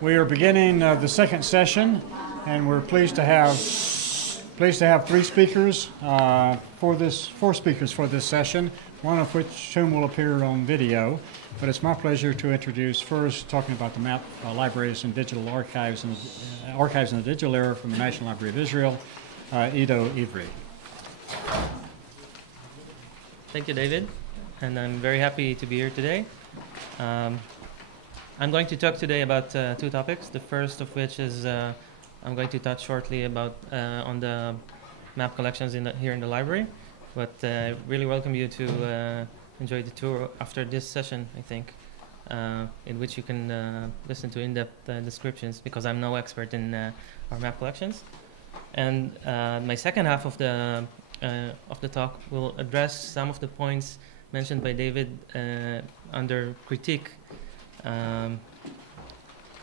We are beginning the second session, and we're pleased to have four speakers for this session, one of whom will appear on video. But it's my pleasure to introduce first, talking about the map libraries and digital archives and archives in the digital era from the National Library of Israel, Ido Ivri. Thank you, David, and I'm very happy to be here today. I'm going to talk today about two topics. The first of which is I'm going to touch shortly about on the map collections here in the library, but really welcome you to enjoy the tour after this session, I think, in which you can listen to in-depth descriptions, because I'm no expert in our map collections. And my second half of the talk will address some of the points mentioned by David under critique,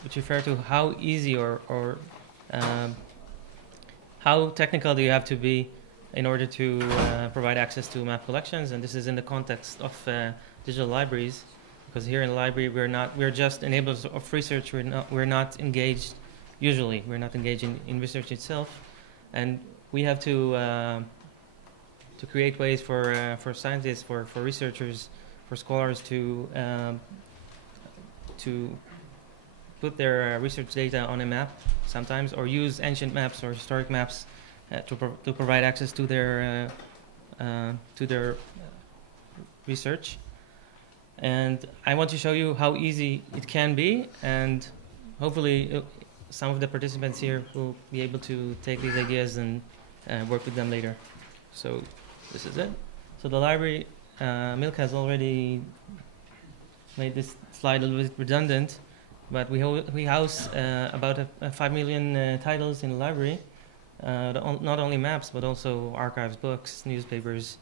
which refer to how easy or how technical do you have to be in order to provide access to map collections. And this is in the context of digital libraries, because here in the library we're just enablers of research. We're not engaged in research itself, and we have to create ways for scientists, for researchers, for scholars to put their research data on a map sometimes, or use ancient maps or historic maps to provide access to their research. And I want to show you how easy it can be, and hopefully some of the participants here will be able to take these ideas and work with them later. So this is it. So the library, Milk has already made this slide a little bit redundant, but we house about 5 million titles in the library, not only maps, but also archives, books, newspapers,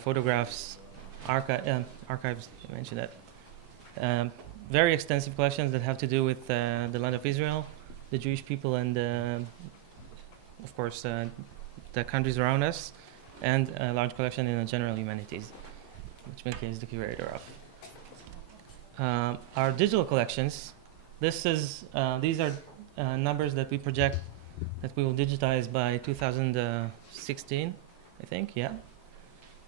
photographs, archives, I mentioned that. Very extensive collections that have to do with the land of Israel, the Jewish people, and of course the countries around us, and a large collection in the general humanities, which Milky is the curator of. Our digital collections, these are numbers that we project that we will digitize by 2016, I think, yeah.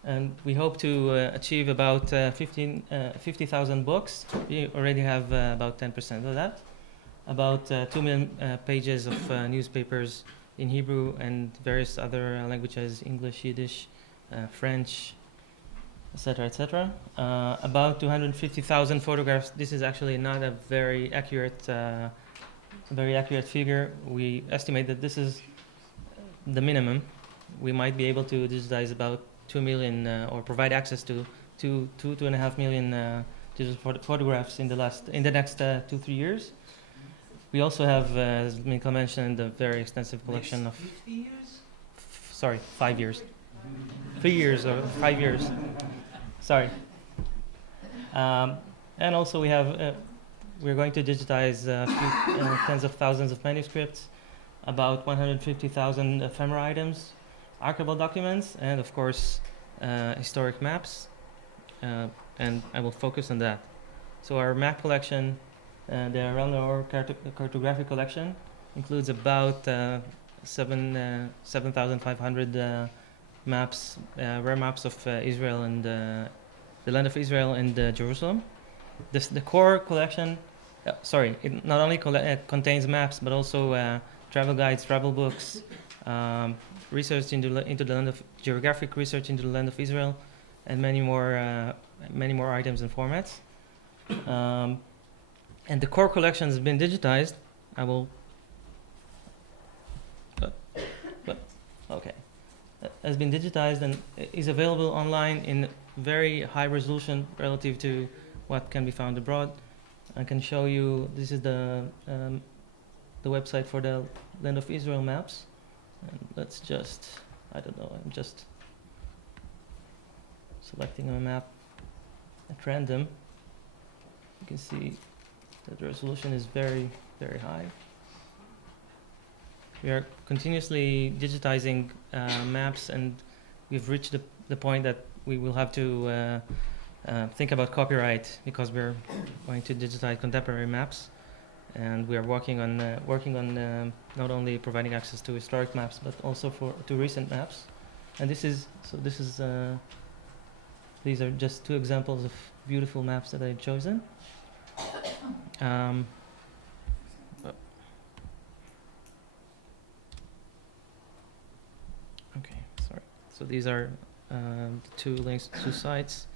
And we hope to achieve about 50,000 books. We already have about 10% of that. About 2 million pages of newspapers in Hebrew and various other languages, English, Yiddish, French, etc., etc. About 250,000 photographs. This is actually not a very accurate figure. We estimate that this is the minimum. We might be able to digitize about 2 million or provide access to 2.5 million digital photographs in the next 2-3 years. We also have, as Mika mentioned, a very extensive collection of 50 years? 5 years. 3 years or 5 years. Sorry. And also we have, we're going to digitize tens of thousands of manuscripts, about 150,000 ephemera items, archival documents, and of course historic maps. And I will focus on that. So our map collection, the Around cartographic collection, includes about 7,500 maps, rare maps of Israel and the land of Israel and Jerusalem. The core collection, it not only contains maps, but also travel guides, travel books, research into the land of geographic research into the land of Israel, and many more items and formats. And the core collection has been digitized. Has been digitized and is available online in very high resolution relative to what can be found abroad. I can show you. This is the website for the Land of Israel maps. And let's just, I'm just selecting a map at random. You can see that the resolution is very, very high. We are continuously digitizing maps, and we've reached the point that we will have to think about copyright, because we're going to digitize contemporary maps. and we are working on not only providing access to historic maps but also to recent maps. And these are just two examples of beautiful maps that I've chosen. Okay, sorry. So these are the two links to sites.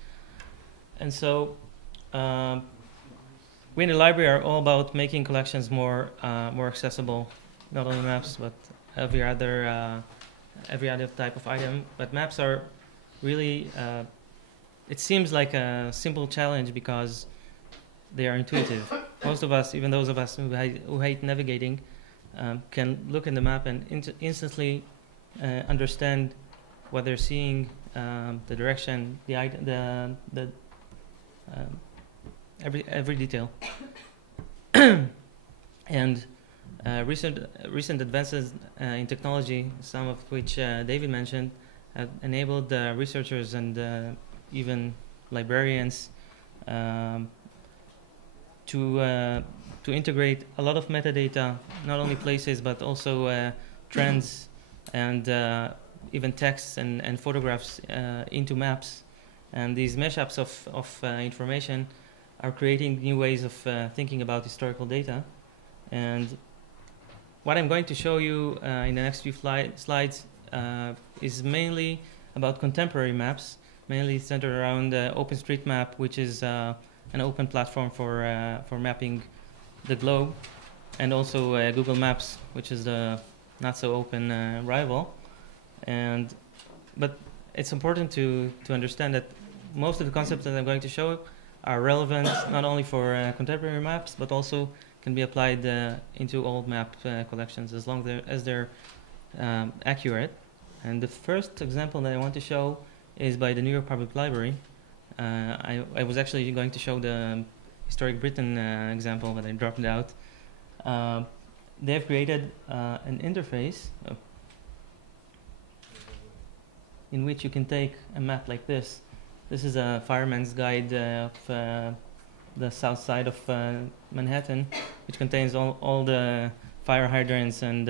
And so we in the library are all about making collections more accessible, not only maps but every other type of item. But maps are really it seems like a simple challenge because they are intuitive. Most of us, even those of us who hate navigating, can look in the map and instantly understand what they're seeing, the direction, every detail. And recent advances in technology, some of which David mentioned, have enabled researchers and even librarians to integrate a lot of metadata, not only places but also trends and even texts and photographs into maps. And these mashups of information are creating new ways of thinking about historical data. And what I'm going to show you in the next few slides is mainly about contemporary maps, mainly centered around OpenStreetMap, which is an open platform for mapping the globe, and also Google Maps, which is the not so open rival. But it's important to understand that most of the concepts that I'm going to show are relevant not only for contemporary maps, but also can be applied into old map collections as long as they're accurate. And the first example that I want to show is by the New York Public Library. I was actually going to show the Historic Britain example, but I dropped it out. They've created an interface in which you can take a map like this. This is a fireman's guide of the south side of Manhattan, which contains all the fire hydrants and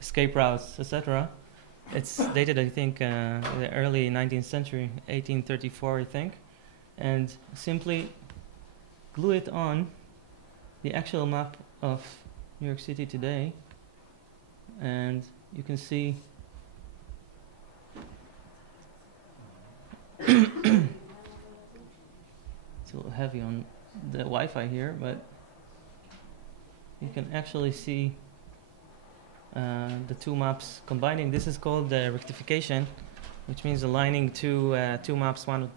escape routes, etc. It's dated, I think, in the early 19th century, 1834, I think. And simply glue it on the actual map of New York City today, and you can see it's a little heavy on the Wi-Fi here, but you can actually see the two maps combining. This is called rectification, which means aligning two maps one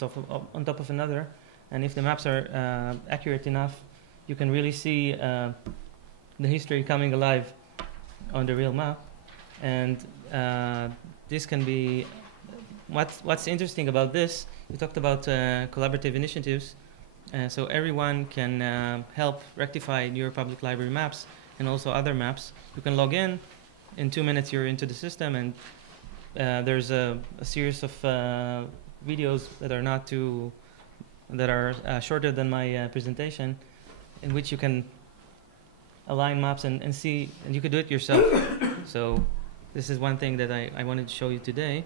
on top of another. And if the maps are accurate enough, you can really see the history coming alive on the real map. And this can be what's interesting about this. We talked about collaborative initiatives, so everyone can help rectify New York Public Library maps and also other maps. You can log in 2 minutes. You're into the system, and there's a series of videos that are shorter than my presentation, in which you can align maps and see, and you can do it yourself. So this is one thing that I wanted to show you today.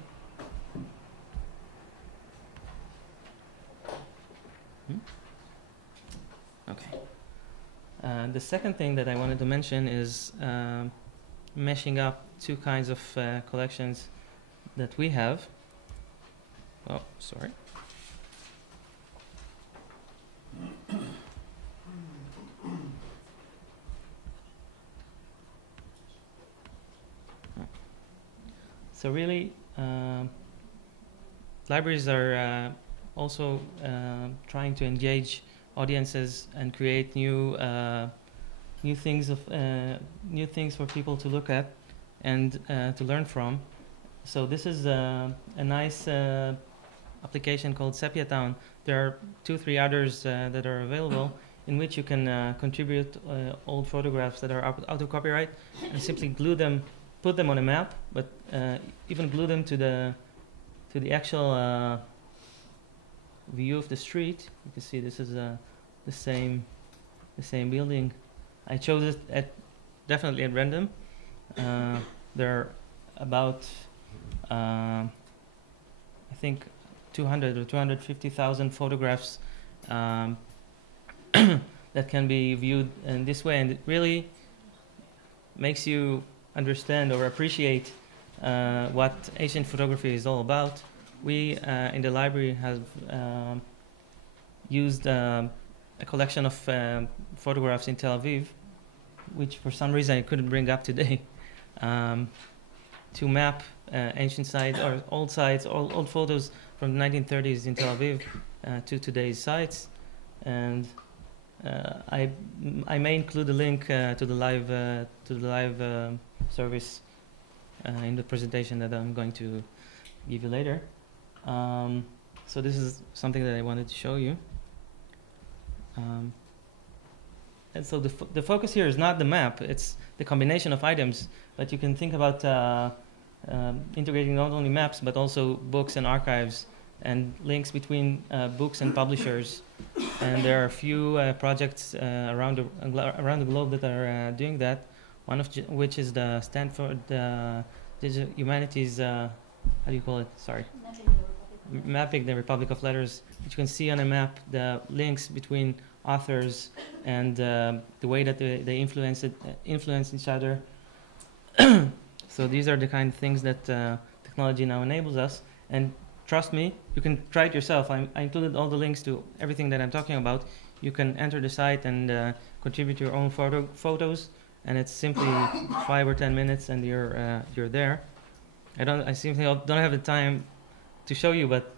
Okay. The second thing that I wanted to mention is meshing up two kinds of collections that we have. Oh, sorry. So really, libraries are also trying to engage audiences and create new things for people to look at and to learn from. So this is a nice application called Sepia Town. There are 2-3 others that are available, in which you can contribute old photographs that are out of copyright and simply put them on a map, but even glue them to the actual view of the street. You can see this is the same building, I chose it definitely at random. There are about, I think, 200 or 250,000 photographs that can be viewed in this way, and it really makes you understand or appreciate what ancient photography is all about. We in the library have used a collection of photographs in Tel Aviv, which for some reason I couldn't bring up today, to map ancient sites or old sites, old photos from the 1930s in Tel Aviv to today's sites. And I may include a link to the live service in the presentation that I'm going to give you later. So this is something that I wanted to show you. And so the focus here is not the map, it's the combination of items. But you can think about integrating not only maps, but also books and archives, and links between books and publishers. And there are a few projects around the globe that are doing that, one of which is the Stanford Humanities, how do you call it? Sorry. Mapping the Republic of Letters, which you can see on a map the links between authors and the way that they influence each other. So these are the kind of things that technology now enables us. And trust me, you can try it yourself. I included all the links to everything that I'm talking about. You can enter the site and contribute your own photos, and it's simply 5 or 10 minutes, and you're there. I simply don't have the time to show you, but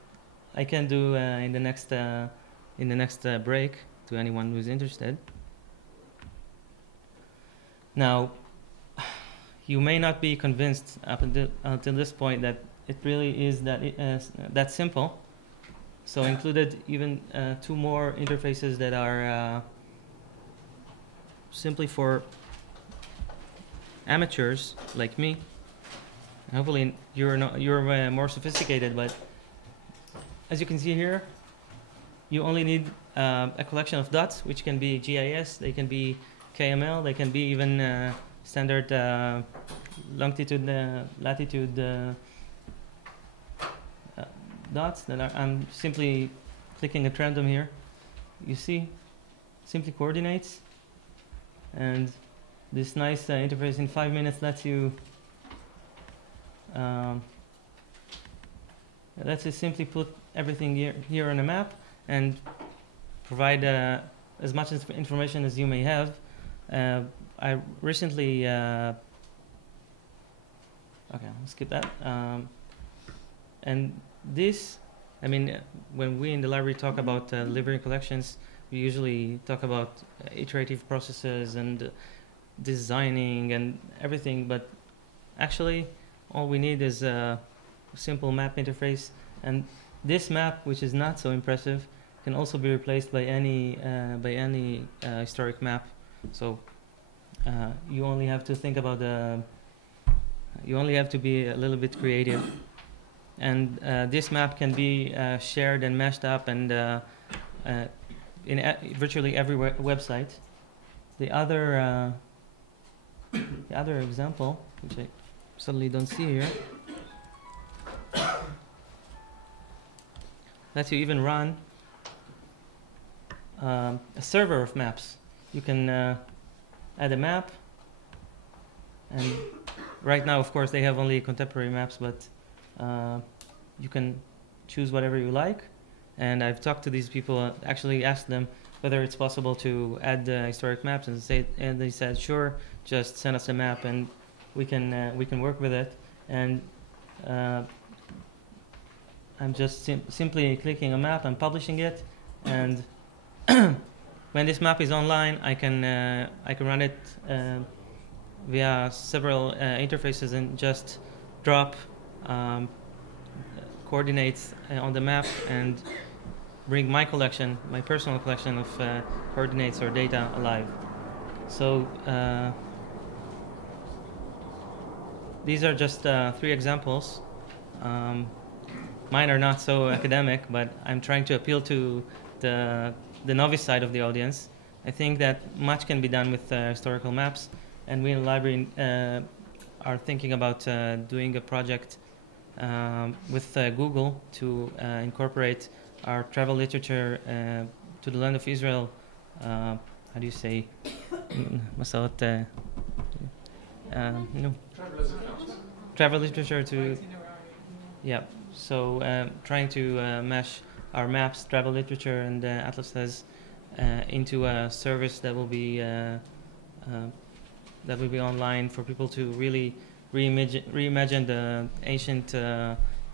I can do in the next break to anyone who's interested. Now, you may not be convinced up until this point that it really is that simple. So included even 2 more interfaces that are simply for amateurs like me. Hopefully you're more sophisticated, but as you can see here, you only need a collection of dots, which can be GIS, they can be KML, they can be even standard longitude, latitude dots that I'm simply clicking at random here. You see, simply coordinates, and this nice interface in 5 minutes lets you simply put everything here on a map and provide as much information as you may have. I recently, okay, I'll skip that. And this, I mean, when we in the library talk about library collections, we usually talk about iterative processes and designing and everything, but actually all we need is a simple map interface. And this map, which is not so impressive, can also be replaced by any historic map. So you only have to think about you only have to be a little bit creative. And this map can be shared and mashed up and in virtually every website. The other example, which I suddenly don't see here, lets you even run a server of maps. You can add a map, and right now, of course, they have only contemporary maps, but you can choose whatever you like. And I've talked to these people, actually asked them whether it's possible to add historic maps, and they said, sure, just send us a map and we can work with it. And I'm just simply clicking a map and publishing it, and when this map is online, I can run it via several interfaces and just drop coordinates on the map and bring my collection, my personal collection of coordinates or data alive. So these are just 3 examples. Mine are not so academic, but I'm trying to appeal to the novice side of the audience I think that much can be done with historical maps, and we in the library are thinking about doing a project with Google to incorporate our travel literature to the land of Israel. How do you say? مسارات no. Travel literature to, yeah. So trying to mesh our maps, travel literature, and atlases into a service that will be online for people to really reimagine the ancient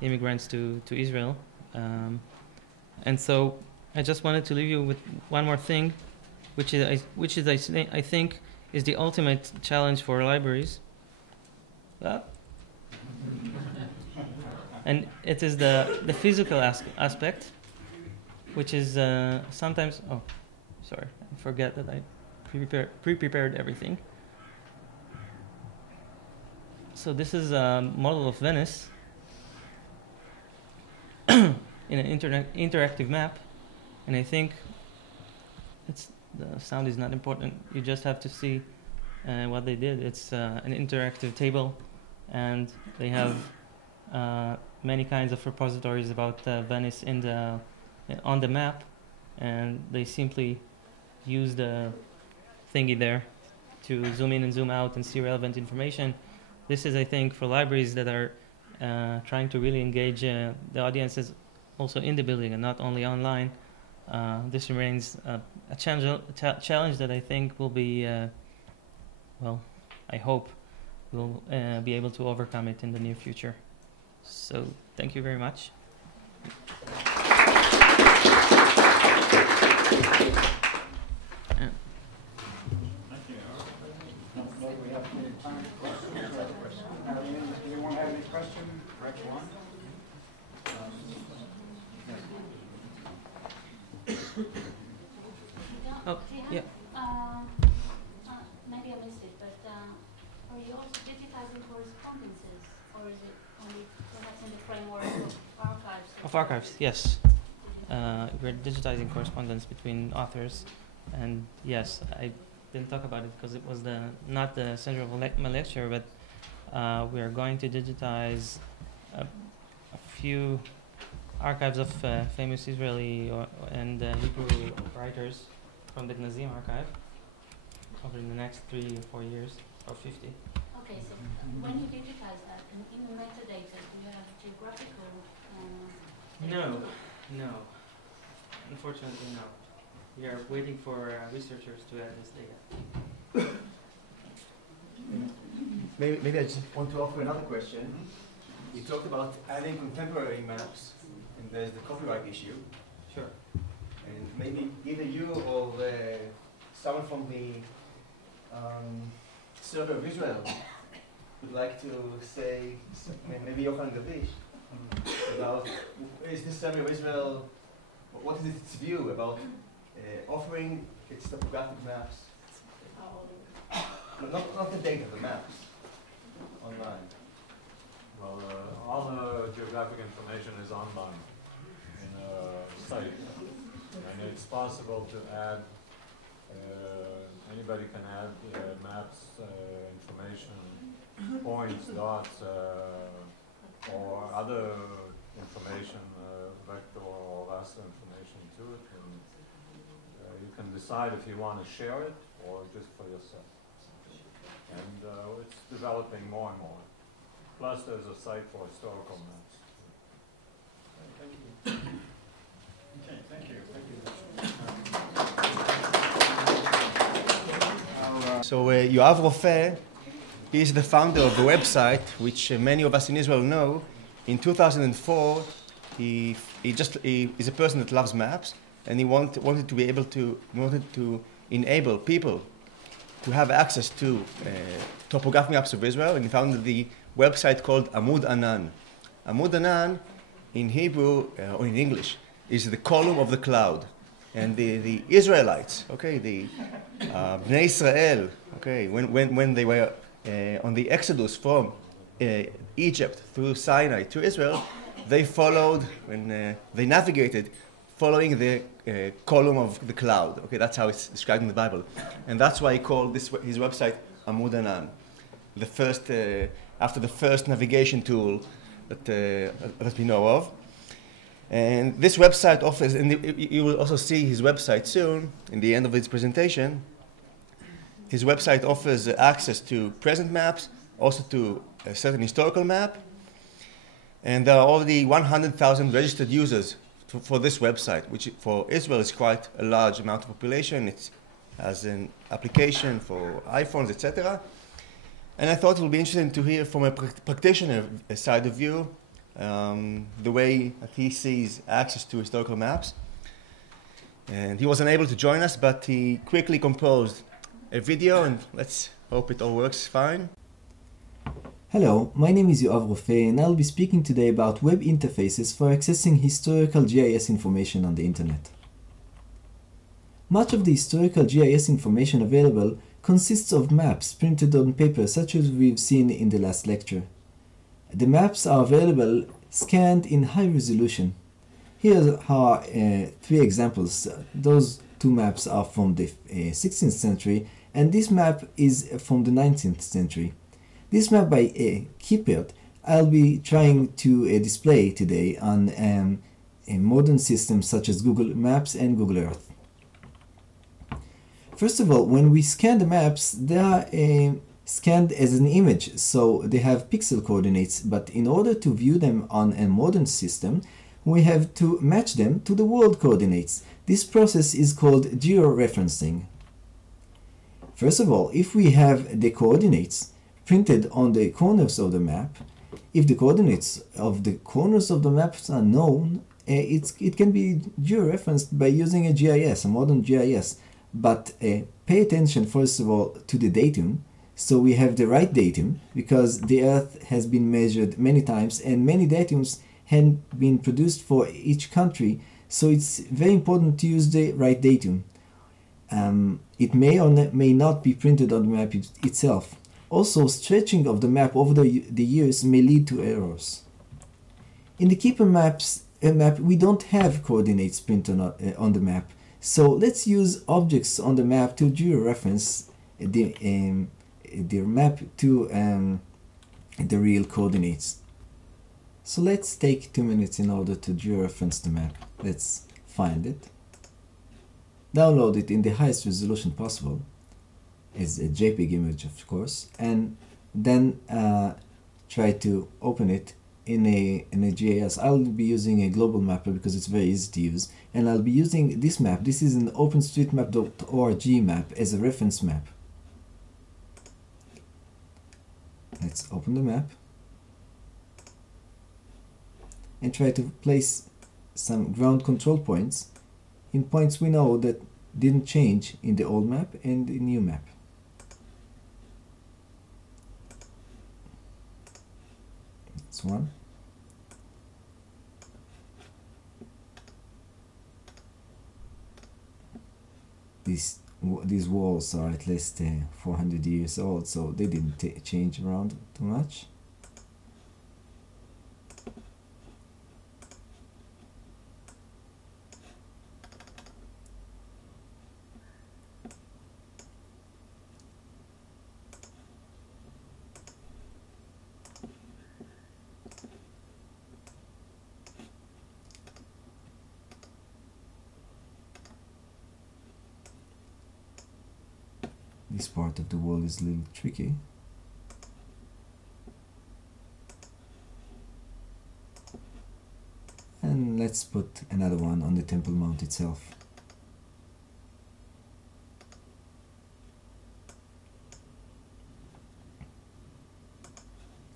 immigrants to Israel. And so I just wanted to leave you with one more thing, which is I think is the ultimate challenge for libraries. And it is the physical aspect, which is sometimes. Oh, sorry, I forget that I pre-prepared everything. So this is a model of Venice in an interactive map, and I think the sound is not important. You just have to see what they did. It's an interactive table, and they have many kinds of repositories about Venice on the map, and they simply use the thingy there to zoom in and zoom out and see relevant information. This is, I think, for libraries that are trying to really engage the audiences also in the building and not only online. This remains a challenge that I think will be, well, I hope we'll be able to overcome it in the near future. So thank you very much. Anyone have any question? Correct one. Oh, yeah. Maybe I missed it, but are you also digitizing correspondences, or is it only perhaps in the framework of archives? Of archives, yes. We're digitizing correspondence between authors, and yes, I didn't talk about it because it was not the center of my lecture, but we are going to digitize a few archives of famous Israeli and Hebrew writers from the Gnazim archive over the next 3 or 4 years, or 50. Okay, so when you digitize that, in the metadata, do you have geographical? No. Unfortunately, no. We are waiting for researchers to add this data. Maybe I just want to offer another question. You talked about adding contemporary maps, and there's the copyright issue. Sure. And maybe either you or someone from the Survey of Israel would like to say, maybe Yochanan Gavish, about is this Survey of Israel, what is its view about offering its topographic maps? Not the data, the maps online. Well, all the geographic information is online in a site, and it's possible to add. Anybody can add maps, information, points, dots, or other information, vector or raster information to it, and you can decide if you want to share it or just for yourself. And it's developing more and more. Plus, there's a site for historical maps. Thank you. Okay, thank you. So Yoav Rofe is the founder of a website which many of us in Israel know. In 2004, he is a person that loves maps, and he wanted to enable people to have access to topographic maps of Israel, and he founded the website called Amud Anan. Amud Anan, in Hebrew or in English, is the column of the cloud. And the Israelites, okay, the Bnei Israel, okay, when they were on the Exodus from Egypt through Sinai to Israel, they followed, when they navigated following the column of the cloud. Okay, that's how it's described in the Bible. And that's why he called his website Amud Anan, the first, after the first navigation tool that we know of. And this website offers, and you will also see his website soon, in the end of his presentation. His website offers access to present maps, also to a certain historical map. And there are already 100,000 registered users for this website, which for Israel is quite a large amount of population. It has an application for iPhones, etc. And I thought it would be interesting to hear from a practitioner side of view, the way that he sees access to historical maps. And he was unable to join us, but he quickly composed a video, and let's hope it all works fine. Hello, my name is Yoav Rofe, and I'll be speaking today about web interfaces for accessing historical GIS information on the internet. Much of the historical GIS information available consists of maps printed on paper, such as we've seen in the last lecture. The maps are available scanned in high resolution. Here are 3 examples. Those 2 maps are from the 16th century, and this map is from the 19th century. This map by Kippert I'll be trying to display today on modern systems such as Google Maps and Google Earth. First of all, when we scan the maps, they are scanned as an image, so they have pixel coordinates, but in order to view them on a modern system, we have to match them to the world coordinates. This process is called georeferencing. First of all, if we have the coordinates printed on the corners of the map, if the coordinates of the corners of the maps are known, it can be georeferenced by using a GIS, a modern GIS. But pay attention first of all to the datum, so we have the right datum, because the Earth has been measured many times and many datums have been produced for each country, so it's very important to use the right datum. It may or may not be printed on the map itself. Also, stretching of the map over the years may lead to errors. In the Keeper map, we don't have coordinates printed on the map. So let's use objects on the map to georeference the map to the real coordinates. So let's take 2 minutes in order to georeference the map. Let's find it. Download it in the highest resolution possible, as a JPEG image of course, and then try to open it in a GIS. I'll be using a global mapper because it's very easy to use, and I'll be using this map. This is an openstreetmap.org map as a reference map. Let's open the map and try to place some ground control points in points we know that didn't change in the old map and the new map. That's one. These walls are at least 400 years old, so they didn't change around too much. This part of the wall is a little tricky. And let's put another one on the Temple Mount itself.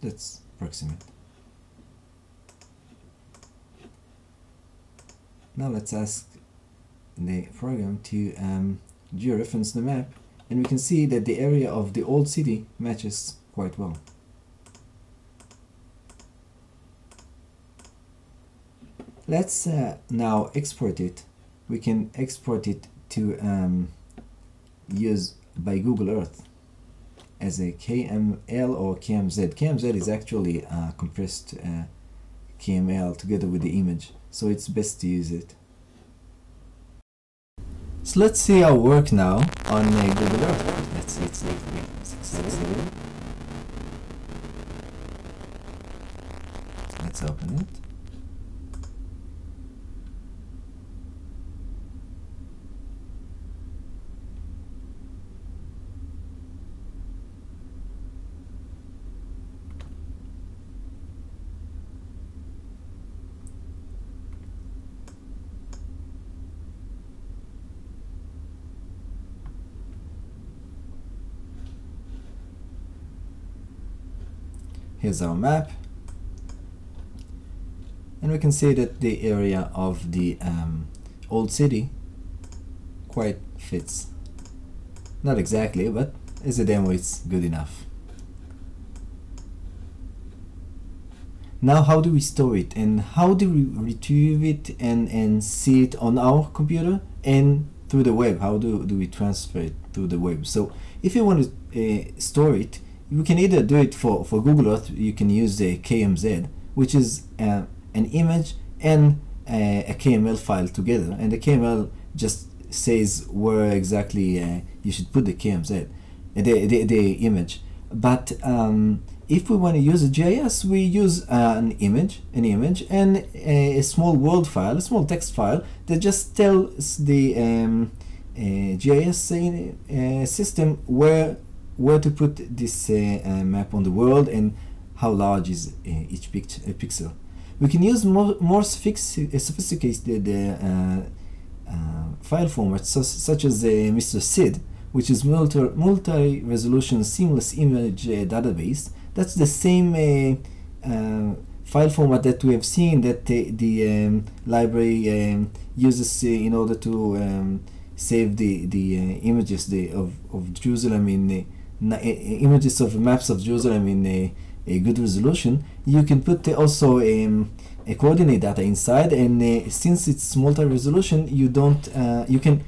That's approximate. Now let's ask the program to georeference the map, and we can see that the area of the old city matches quite well. Let's now export it. We can export it to use by Google Earth as a KML or KMZ. KMZ is actually compressed KML together with the image, so it's best to use it. So let's see our work now on Google Earth. Let's see, let's open it. Here's our map, and we can see that the area of the old city quite fits. Not exactly, but as a demo it's good enough. Now how do we store it, and how do we retrieve it and see it on our computer and through the web? How do we transfer it through the web? So if you want to store it, you can either do it for Google Earth. You can use the KMZ, which is an image and a KML file together, and the KML just says where exactly you should put the KMZ, the image. But if we want to use a GIS, we use an image and a small word file, a small text file that just tells the GIS system where to put this map on the world and how large is each pixel. We can use more sophisticated file formats such as Mr. SID, which is multi-resolution seamless image database. That's the same file format that we have seen that the library uses in order to save the images of Jerusalem in images of maps of Jerusalem in a good resolution. You can put also a coordinate data inside, and since it's multi-resolution, you can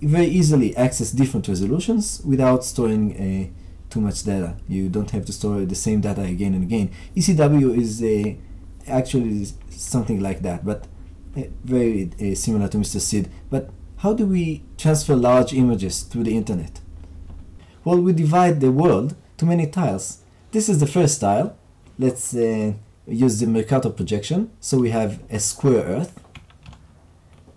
very easily access different resolutions without storing too much data. You don't have to store the same data again and again. ECW is actually something like that, but very similar to Mr. SID. But how do we transfer large images through the internet? Well, we divide the world to many tiles. This is the first tile. Let's use the Mercator projection. So we have a square Earth,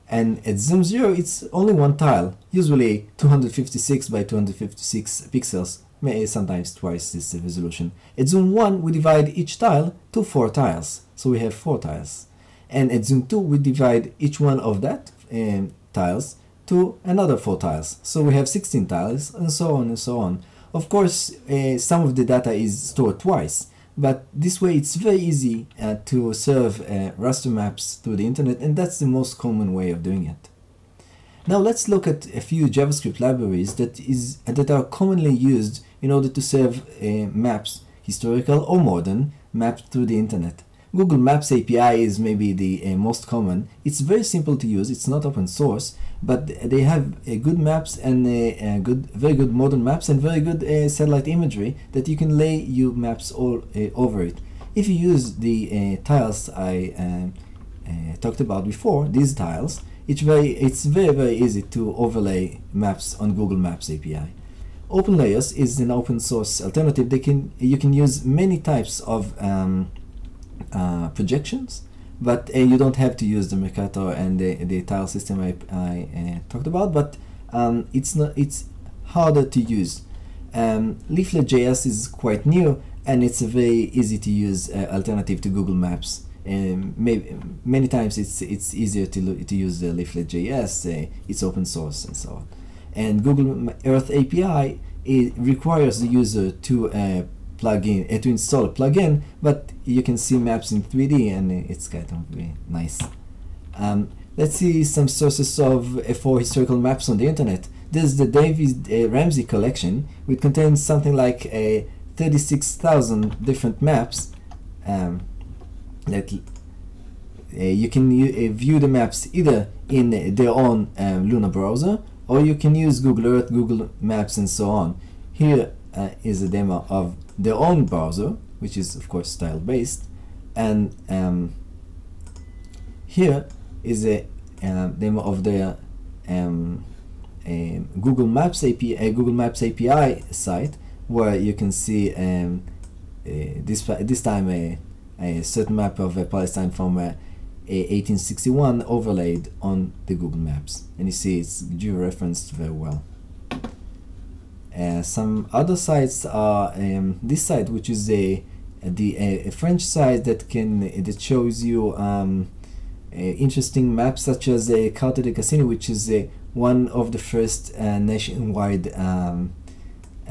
and at zoom 0 it's only one tile, usually 256 by 256 pixels, sometimes twice this resolution. At zoom 1 we divide each tile to 4 tiles, so we have 4 tiles. And at zoom 2 we divide each one of that tiles to another 4 tiles, so we have 16 tiles, and so on and so on. Of course, some of the data is stored twice, but this way it's very easy to serve raster maps through the internet, and that's the most common way of doing it. Now let's look at a few JavaScript libraries that are commonly used in order to serve maps, historical or modern, mapped through the internet. Google Maps API is maybe the most common. It's very simple to use. It's not open source, but they have good maps and very good modern maps and very good satellite imagery that you can lay your maps all over it. If you use the tiles I talked about before, these tiles, it's very easy to overlay maps on Google Maps API. OpenLayers is an open source alternative. You can use many types of projections, but you don't have to use the Mercator and the tile system I talked about, but it's harder to use. Leaflet.js is quite new, and it's a very easy to use alternative to Google Maps. Many times it's easier to use the Leaflet.js. It's open source and so on. And Google Earth API, it requires the user to to install a plugin, but you can see maps in 3D, and it's kind of nice. Let's see some sources for historical maps on the internet. There's the David Ramsey collection, which contains something like 36,000 different maps. That you can view the maps either in their own Luna browser, or you can use Google Earth, Google Maps, and so on. Here is a demo of their own browser, which is of course style based, and here is a demo of their Google Maps API site, where you can see this time a certain map of Palestine from 1861 overlaid on the Google Maps, and you see it's georeferenced very well. Some other sites are this site, which is a French site that shows you interesting maps, such as a Carte de Cassini, which is one of the first nationwide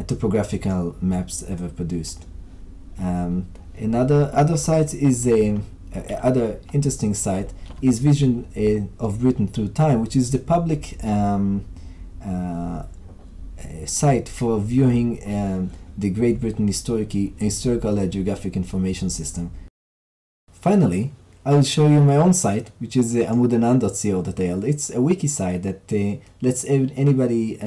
topographical maps ever produced. Another site is other interesting site is Vision of Britain Through Time, which is the public site for viewing the Great Britain Historical Geographic Information System. Finally, I will show you my own site, which is amudenan.co.il. It's a wiki site that lets anybody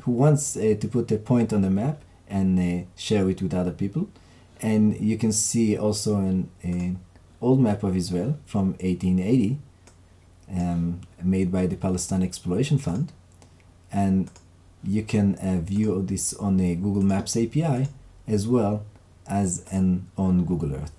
who wants to put a point on the map and share it with other people. And you can see also an old map of Israel from 1880, made by the Palestine Exploration Fund. And you can view this on a Google Maps API as well as on Google Earth.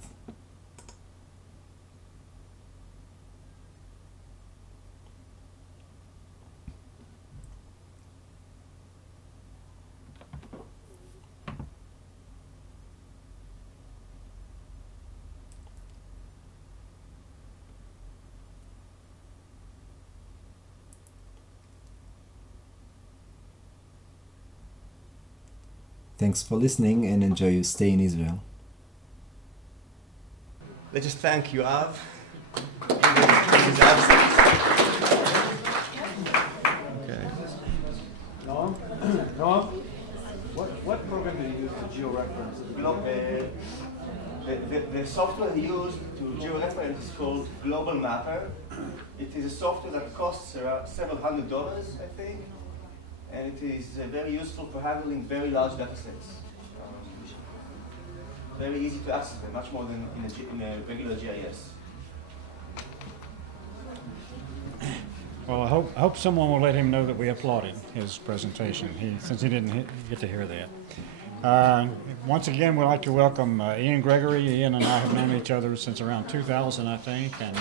Thanks for listening and enjoy your stay in Israel. Let's just thank Yoav. In his absence. Okay. Noam, what program do you use to georeference? The software he used to georeference is called Global Mapper. It is a software that costs several $100, I think. And it is very useful for handling very large data sets. Very easy to access them, much more than in a regular GIS. Well, I hope someone will let him know that we applauded his presentation, since he didn't get to hear that. Once again, we'd like to welcome Ian Gregory. Ian and I have known each other since around 2000, I think, and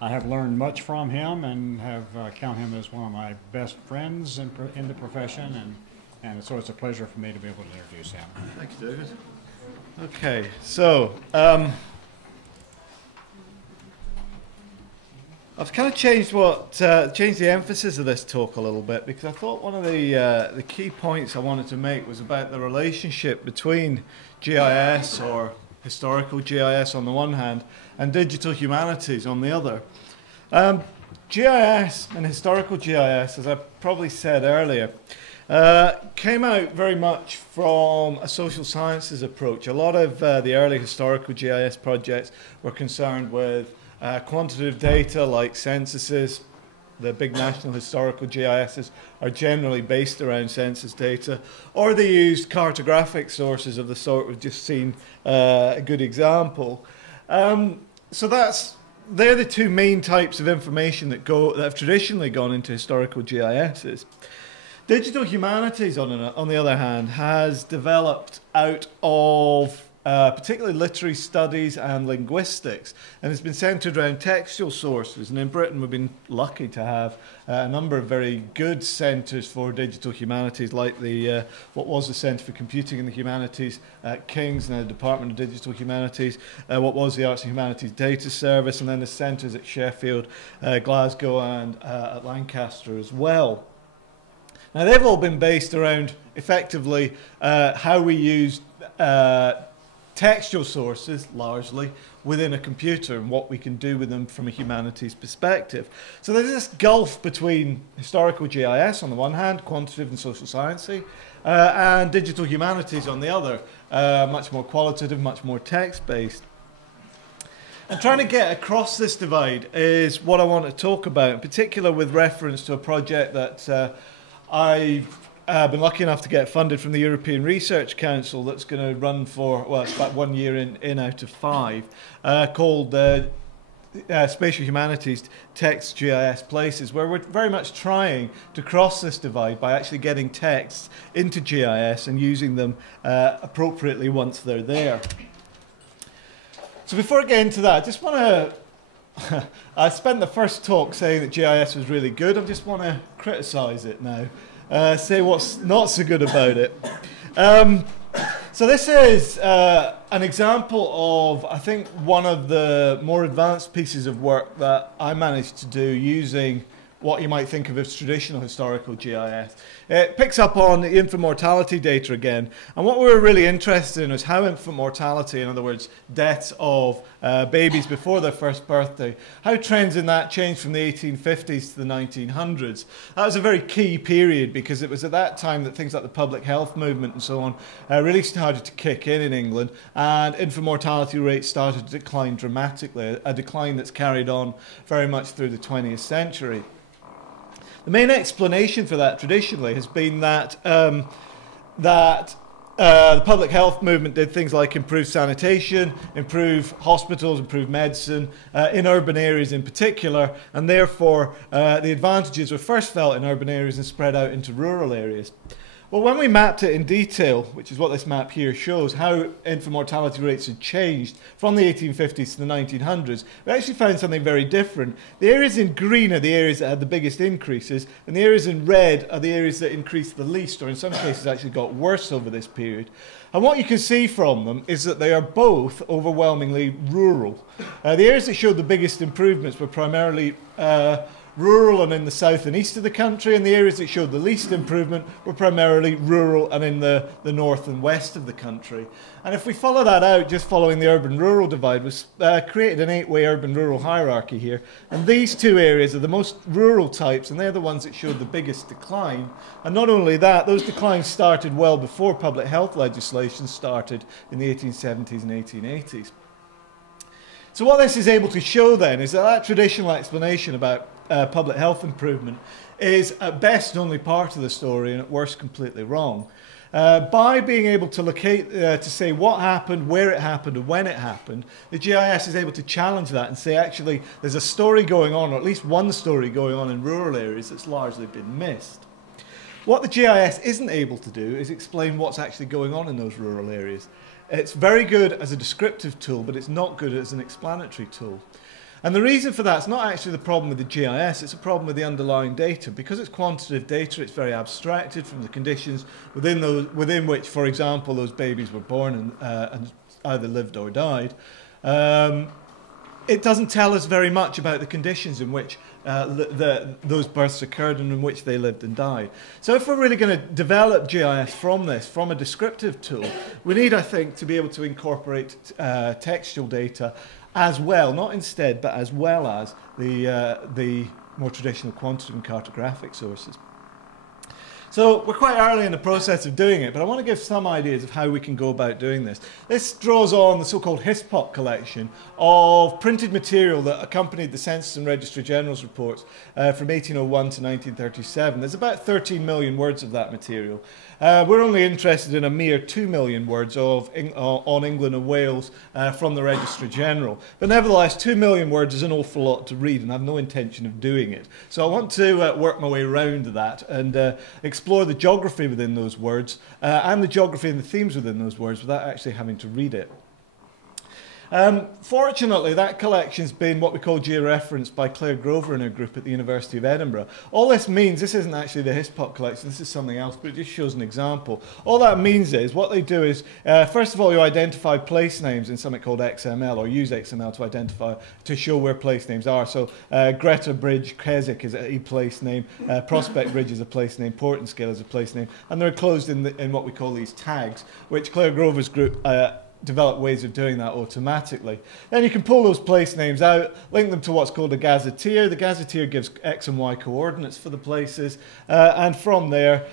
I have learned much from him and have count him as one of my best friends in the profession, and so it's a pleasure for me to be able to introduce him. Thank you, David. Okay, so I've kind of changed the emphasis of this talk a little bit, because I thought one of the key points I wanted to make was about the relationship between GIS, or historical GIS on the one hand, and digital humanities on the other. GIS and historical GIS, as I probably said earlier, came out very much from a social sciences approach. A lot of the early historical GIS projects were concerned with quantitative data like censuses. The big national historical GISs are generally based around census data, or they used cartographic sources of the sort we've just seen a good example. So they're the two main types of information that have traditionally gone into historical GISs. Digital humanities, on the other hand, has developed out of particularly literary studies and linguistics, and it's been centered around textual sources. And in Britain, we've been lucky to have a number of very good centers for digital humanities, like the what was the Centre for Computing and the Humanities at King's, now the Department of Digital Humanities, what was the Arts and Humanities Data Service, and then the centres at Sheffield, Glasgow, and at Lancaster as well. Now, they've all been based around, effectively, how we use textual sources, largely, within a computer, and what we can do with them from a humanities perspective. So there's this gulf between historical GIS on the one hand, quantitative and social sciencey, and digital humanities on the other, much more qualitative, much more text-based. And trying to get across this divide is what I want to talk about, in particular with reference to a project that I've been lucky enough to get funded from the European Research Council that's going to run for, well, it's about 1 year in out of 5, called spatial humanities text GIS places, where we're very much trying to cross this divide by actually getting texts into GIS and using them appropriately once they're there. So before I get into that, I just want to I spent the first talk saying that GIS was really good. I just want to criticize it now, say what's not so good about it. So this is an example of, I think, one of the more advanced pieces of work that I managed to do using what you might think of as traditional historical GIS. It picks up on the infant mortality data again, and what we were really interested in was how infant mortality, in other words, deaths of babies before their first birthday, how trends in that changed from the 1850s to the 1900s. That was a very key period because it was at that time that things like the public health movement and so on really started to kick in England, and infant mortality rates started to decline dramatically, a decline that's carried on very much through the 20th century. The main explanation for that traditionally has been that the public health movement did things like improve sanitation, improve hospitals, improve medicine in urban areas in particular, and therefore the advantages were first felt in urban areas and spread out into rural areas. Well, when we mapped it in detail, which is what this map here shows, how infant mortality rates had changed from the 1850s to the 1900s, we actually found something very different. The areas in green are the areas that had the biggest increases, and the areas in red are the areas that increased the least, or in some cases actually got worse over this period. And what you can see from them is that they are both overwhelmingly rural. The areas that showed the biggest improvements were primarily rural and in the south and east of the country, and the areas that showed the least improvement were primarily rural and in the north and west of the country. And if we follow that out, just following the urban-rural divide, we've created an 8-way urban-rural hierarchy here. And these two areas are the most rural types, and they're the ones that showed the biggest decline. And not only that, those declines started well before public health legislation started in the 1870s and 1880s. So what this is able to show then is that that traditional explanation about public health improvement is at best only part of the story and at worst completely wrong. By being able to locate, to say what happened, where it happened and when it happened, the GIS is able to challenge that and say actually there's a story going on, or at least one story going on in rural areas that's largely been missed. What the GIS isn't able to do is explain what's actually going on in those rural areas. It's very good as a descriptive tool, but it's not good as an explanatory tool. And the reason for that is not actually the problem with the GIS, it's a problem with the underlying data. Because it's quantitative data, it's very abstracted from the conditions within which, for example, those babies were born and either lived or died. It doesn't tell us very much about the conditions in which those births occurred and in which they lived and died. So if we're really going to develop GIS from this, from a descriptive tool, we need, I think, to be able to incorporate textual data as well, not instead, but as well as the more traditional quantitative and cartographic sources. So we're quite early in the process of doing it, but I want to give some ideas of how we can go about doing this. This draws on the so-called HISPOC collection of printed material that accompanied the Census and Registry General's reports from 1801 to 1937. There's about 13 million words of that material. We're only interested in a mere 2 million words on England and Wales from the Registry General. But nevertheless, 2 million words is an awful lot to read, and I have no intention of doing it. So I want to work my way around that and explore the geography within those words and the geography and the themes within those words without actually having to read it. Fortunately, that collection's been what we call georeferenced by Claire Grover and her group at the University of Edinburgh. All this means, this isn't actually the HISPOC collection, this is something else, but it just shows an example. All that means is, what they do is, first of all, you identify place names in something called XML, or use XML to identify, to show where place names are. So Greta Bridge, Keswick is a place name, Prospect Bridge is a place name, Portinscale is a place name, and they're enclosed in what we call these tags, which Claire Grover's group develop ways of doing that automatically. Then you can pull those place names out, link them to what's called a gazetteer. The gazetteer gives X and Y coordinates for the places, and from there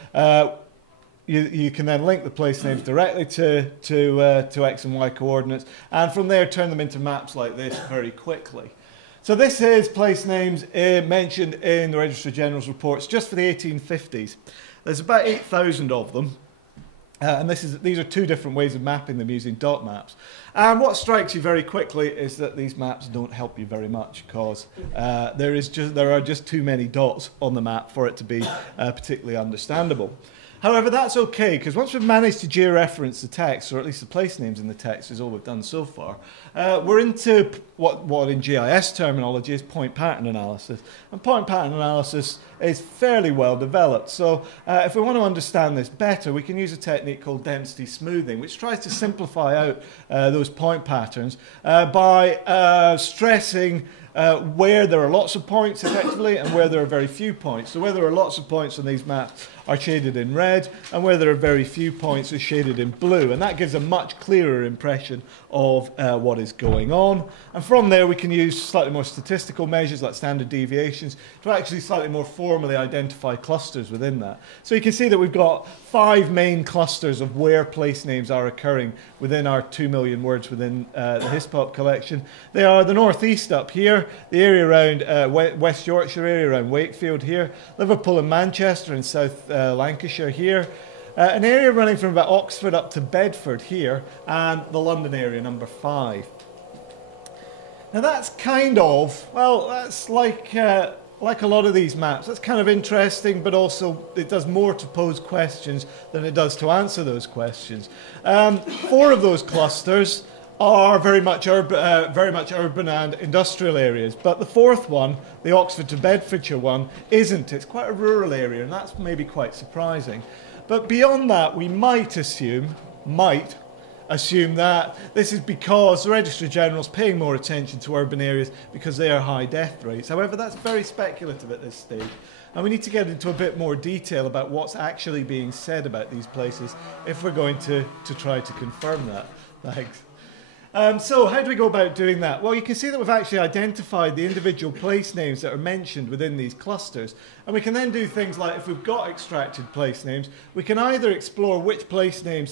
you can then link the place names directly to X and Y coordinates, and from there turn them into maps like this very quickly. So this is place names mentioned in the Registrar General's reports just for the 1850s. There's about 8,000 of them. And these are two different ways of mapping them using dot maps. And what strikes you very quickly is that these maps don't help you very much, because there are just too many dots on the map for it to be particularly understandable. However, that's okay, because once we've managed to georeference the text, or at least the place names in the text is all we've done so far, we're into what in GIS terminology is point pattern analysis. And point pattern analysis is fairly well developed. So if we want to understand this better, we can use a technique called density smoothing, which tries to simplify out those point patterns by stressing where there are lots of points effectively and where there are very few points. So where there are lots of points on these maps are shaded in red, and where there are very few points are shaded in blue, and that gives a much clearer impression of what is going on. And from there we can use slightly more statistical measures like standard deviations to actually slightly more formally identify clusters within that. So you can see that we've got 5 main clusters of where place names are occurring within our 2 million words within the HISPOP collection. They are the northeast up here, the area around West Yorkshire area around Wakefield here, Liverpool and Manchester in South Lancashire here, an area running from about Oxford up to Bedford here, and the London area, number 5. Now that's kind of, well, that's like a lot of these maps. That's kind of interesting, but also it does more to pose questions than it does to answer those questions. 4 of those clusters are very much urban and industrial areas, but the 4th one, the Oxford to Bedfordshire one, isn't. It's quite a rural area, and that's maybe quite surprising. But beyond that, we might assume that this is because the Registrar General is paying more attention to urban areas because they are high death rates. However, that's very speculative at this stage, and we need to get into a bit more detail about what's actually being said about these places if we're going to try to confirm that. Thanks. So how do we go about doing that? Well, you can see that we've actually identified the individual place names that are mentioned within these clusters. And we can then do things like, if we've got extracted place names, we can either explore which place names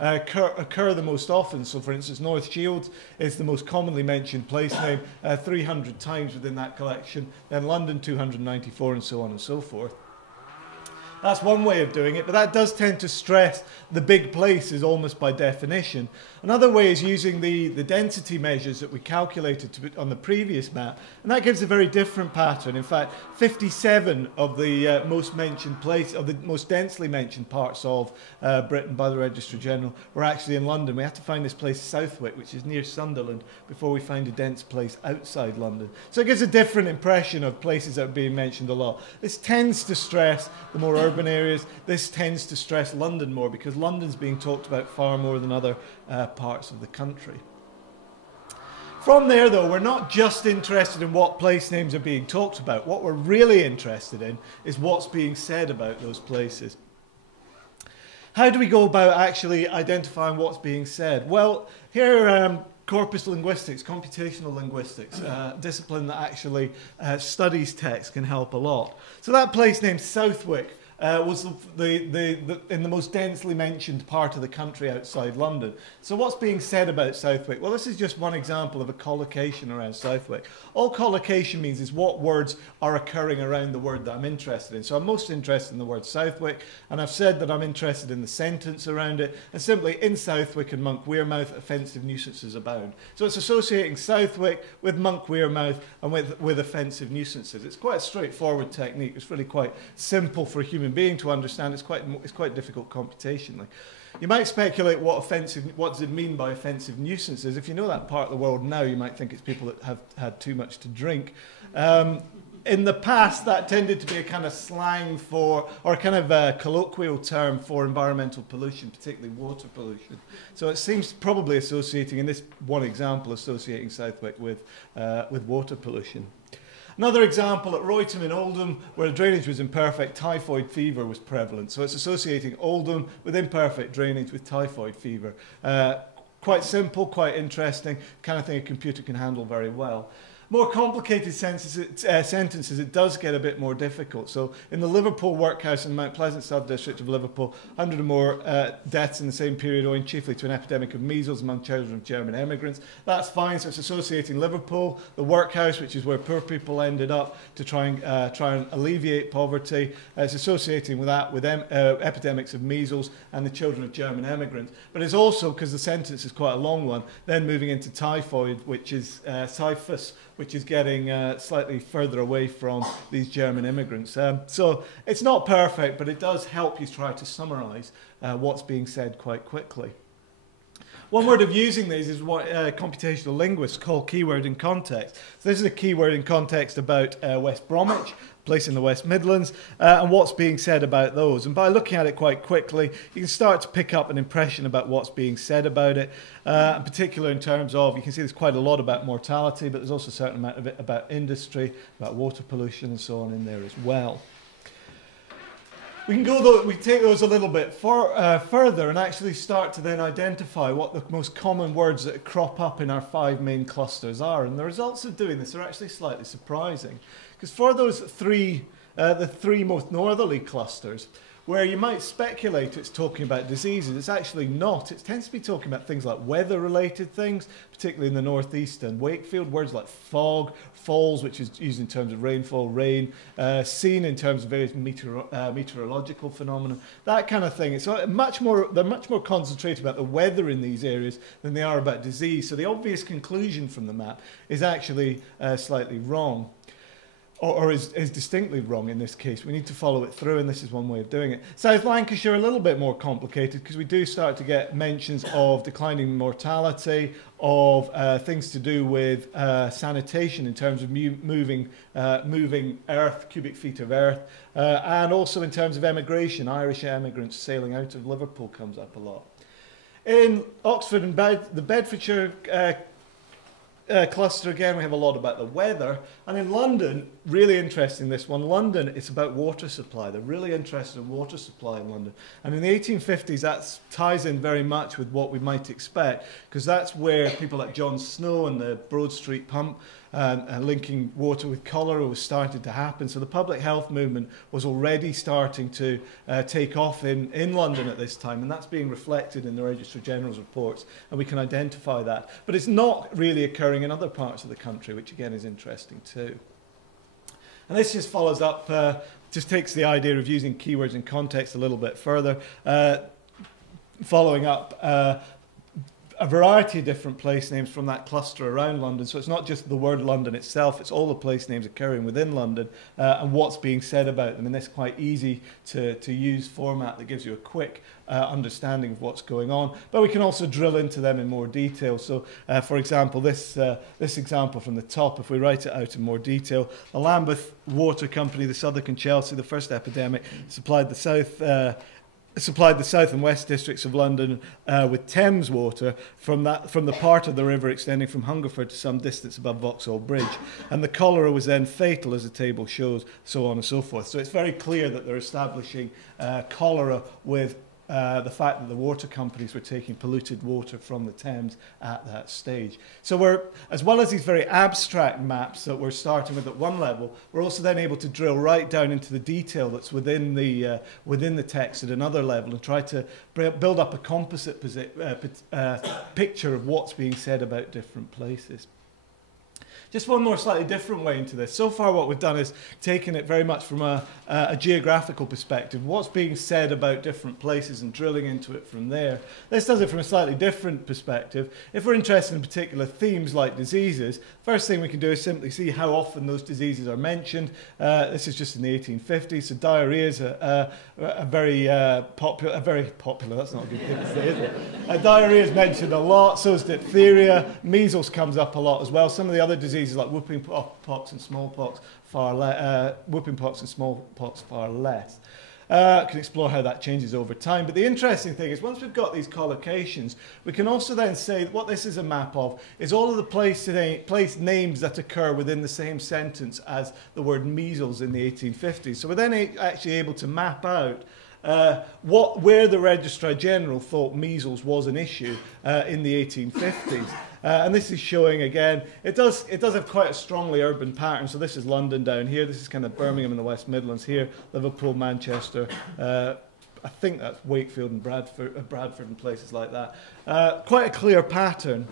occur the most often. So for instance, North Shields is the most commonly mentioned place name, 300 times within that collection, then London 294, and so on and so forth. That's one way of doing it, but that does tend to stress the big places almost by definition. Another way is using the density measures that we calculated on the previous map, and that gives a very different pattern. In fact, 57 of the most densely mentioned parts of Britain by the Registrar General were actually in London. We had to find this place Southwick, which is near Sunderland, before we find a dense place outside London. So it gives a different impression of places that are being mentioned a lot. This tends to stress the more urban areas. This tends to stress London more, because London's being talked about far more than other parts of the country. From there, though, we're not just interested in what place names are being talked about. What we're really interested in is what's being said about those places. How do we go about actually identifying what's being said? Well, here corpus linguistics, computational linguistics, discipline that actually studies text, can help a lot. So that place name Southwick was in the most densely mentioned part of the country outside London. So what's being said about Southwick? Well, this is just one example of a collocation around Southwick. All collocation means is what words are occurring around the word that I'm interested in. So I'm most interested in the word Southwick, and I've said that I'm interested in the sentence around it, and simply in Southwick and Monk Wearmouth, offensive nuisances abound. So it's associating Southwick with Monk Wearmouth and with offensive nuisances. It's quite a straightforward technique. It's really quite simple for a human being to understand. It's quite difficult computationally. You might speculate what does it mean by offensive nuisances. If you know that part of the world now, you might think it's people that have had too much to drink. In the past, that tended to be a kind of slang for, or a kind of a colloquial term for environmental pollution, particularly water pollution. So it seems probably associating, in this one example, associating Southwick with water pollution. Another example at Royton in Oldham, where the drainage was imperfect, typhoid fever was prevalent. So it's associating Oldham with imperfect drainage with typhoid fever. Quite simple, quite interesting, kind of thing a computer can handle very well. more complicated sentences, it does get a bit more difficult. So in the Liverpool workhouse in the Mount Pleasant sub-district of Liverpool, 100 or more deaths in the same period owing chiefly to an epidemic of measles among children of German immigrants. That's fine, so it's associating Liverpool, the workhouse, which is where poor people ended up to try and alleviate poverty. It's associating with that with epidemics of measles and the children of German immigrants. But it's also, because the sentence is quite a long one, then moving into typhoid, which is typhus, which is getting slightly further away from these German immigrants. So it's not perfect, but it does help you try to summarize what's being said quite quickly. One word of using these is what computational linguists call keyword in context. So this is a keyword in context about West Bromwich, place in the West Midlands, and what's being said about those. And by looking at it quite quickly, you can start to pick up an impression about what's being said about it, in particular in terms of, you can see there's quite a lot about mortality, but there's also a certain amount of it about industry, about water pollution and so on in there as well. We can go, we take those a little bit further and actually start to then identify what the most common words that crop up in our 5 main clusters are. And the results of doing this are actually slightly surprising. Because for those the three most northerly clusters, where you might speculate it's talking about diseases, it's actually not. It tends to be talking about things like weather-related things, particularly in the northeast and Wakefield. Words like fog, falls, which is used in terms of rainfall, rain, seen in terms of various meteorological phenomena, that kind of thing. It's they're much more concentrated about the weather in these areas than they are about disease. So the obvious conclusion from the map is actually slightly wrong. Or is distinctly wrong in this case. We need to follow it through, and this is one way of doing it. South Lancashire, a little bit more complicated, because we do start to get mentions of declining mortality, of things to do with sanitation in terms of moving earth, cubic feet of earth, and also in terms of emigration. Irish emigrants sailing out of Liverpool comes up a lot. In Oxford and the Bedfordshire cluster, again, we have a lot about the weather. And in London, really interesting, this one, London, it's about water supply. They're really interested in water supply in London. And in the 1850s, that ties in very much with what we might expect, because that's where people like John Snow and the Broad Street pump and linking water with cholera was starting to happen. So the public health movement was already starting to take off in London at this time, and that's being reflected in the Registrar General's reports, and we can identify that. But it's not really occurring in other parts of the country, which again is interesting too. And this just follows up, just takes the idea of using keywords in context a little bit further, following up a variety of different place names from that cluster around London. So it's not just the word London itself, it's all the place names occurring within London and what's being said about them in this quite easy to use format that gives you a quick understanding of what's going on. But we can also drill into them in more detail. So for example, this example from the top, if we write it out in more detail, the Lambeth Water Company, the Southwark and Chelsea, the first epidemic, supplied the south and west districts of London with Thames water from the part of the river extending from Hungerford to some distance above Vauxhall Bridge. And the cholera was then fatal, as the table shows, so on and so forth. So it's very clear that they're establishing cholera with the fact that the water companies were taking polluted water from the Thames at that stage. So we're, as well as these very abstract maps that we're starting with at one level, we're also then able to drill right down into the detail that's within the text at another level and try to build up a composite picture of what's being said about different places. Just one more slightly different way into this. So far what we've done is taken it very much from a geographical perspective, what's being said about different places and drilling into it from there. This does it from a slightly different perspective. If we're interested in particular themes like diseases, first thing we can do is simply see how often those diseases are mentioned. This is just in the 1850s, so diarrhoea is a very popular, that's not a good thing to say, is it? Diarrhoea is mentioned a lot, so is diphtheria, measles comes up a lot as well. Some of the other diseases like whooping pox and smallpox far less. Can explore how that changes over time. But the interesting thing is once we've got these collocations, we can also then say what this is a map of is all of the place names that occur within the same sentence as the word measles in the 1850s. So we're then actually able to map out where the Registrar General thought measles was an issue in the 1850s. And this is showing, again, it does have quite a strongly urban pattern. So this is London down here. This is kind of Birmingham in the West Midlands here, Liverpool, Manchester. I think that's Wakefield and Bradford and places like that. Quite a clear pattern.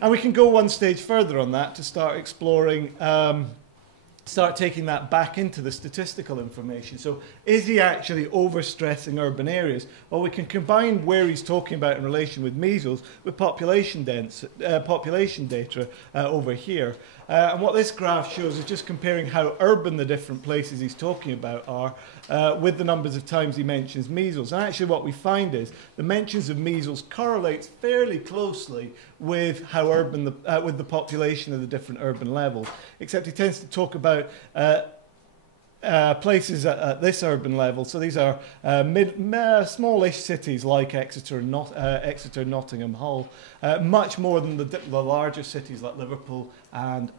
And we can go one stage further on that to start exploring, start taking that back into the statistical information. So is he actually overstressing urban areas? Well, we can combine where he's talking about in relation with measles with population data over here. And what this graph shows is just comparing how urban the different places he's talking about are with the numbers of times he mentions measles. And actually what we find is the mentions of measles correlates fairly closely with how urban with the population of the different urban levels, except he tends to talk about places at this urban level. So these are smallish cities like Exeter, Nottingham, Hull, much more than the larger cities like Liverpool and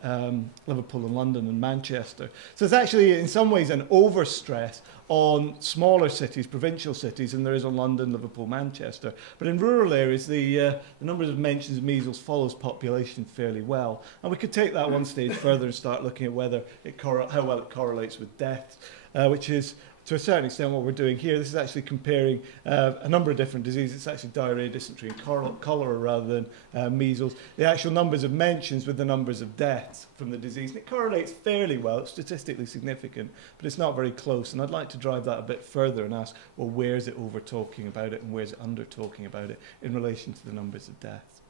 London and Manchester. So it's actually in some ways an overstress on smaller cities, provincial cities, than there is on London, Liverpool, Manchester. But in rural areas, the numbers of mentions of measles follows population fairly well. And we could take that one stage further and start looking at whether how well it correlates with deaths, which is to a certain extent what we're doing here. This is actually comparing a number of different diseases. It's actually diarrhea, dysentery, and cholera rather than measles. The actual numbers of mentions with the numbers of deaths from the disease. And it correlates fairly well. It's statistically significant, but it's not very close. And I'd like to drive that a bit further and ask, well, where's it over talking about it and where's it under talking about it in relation to the numbers of deaths?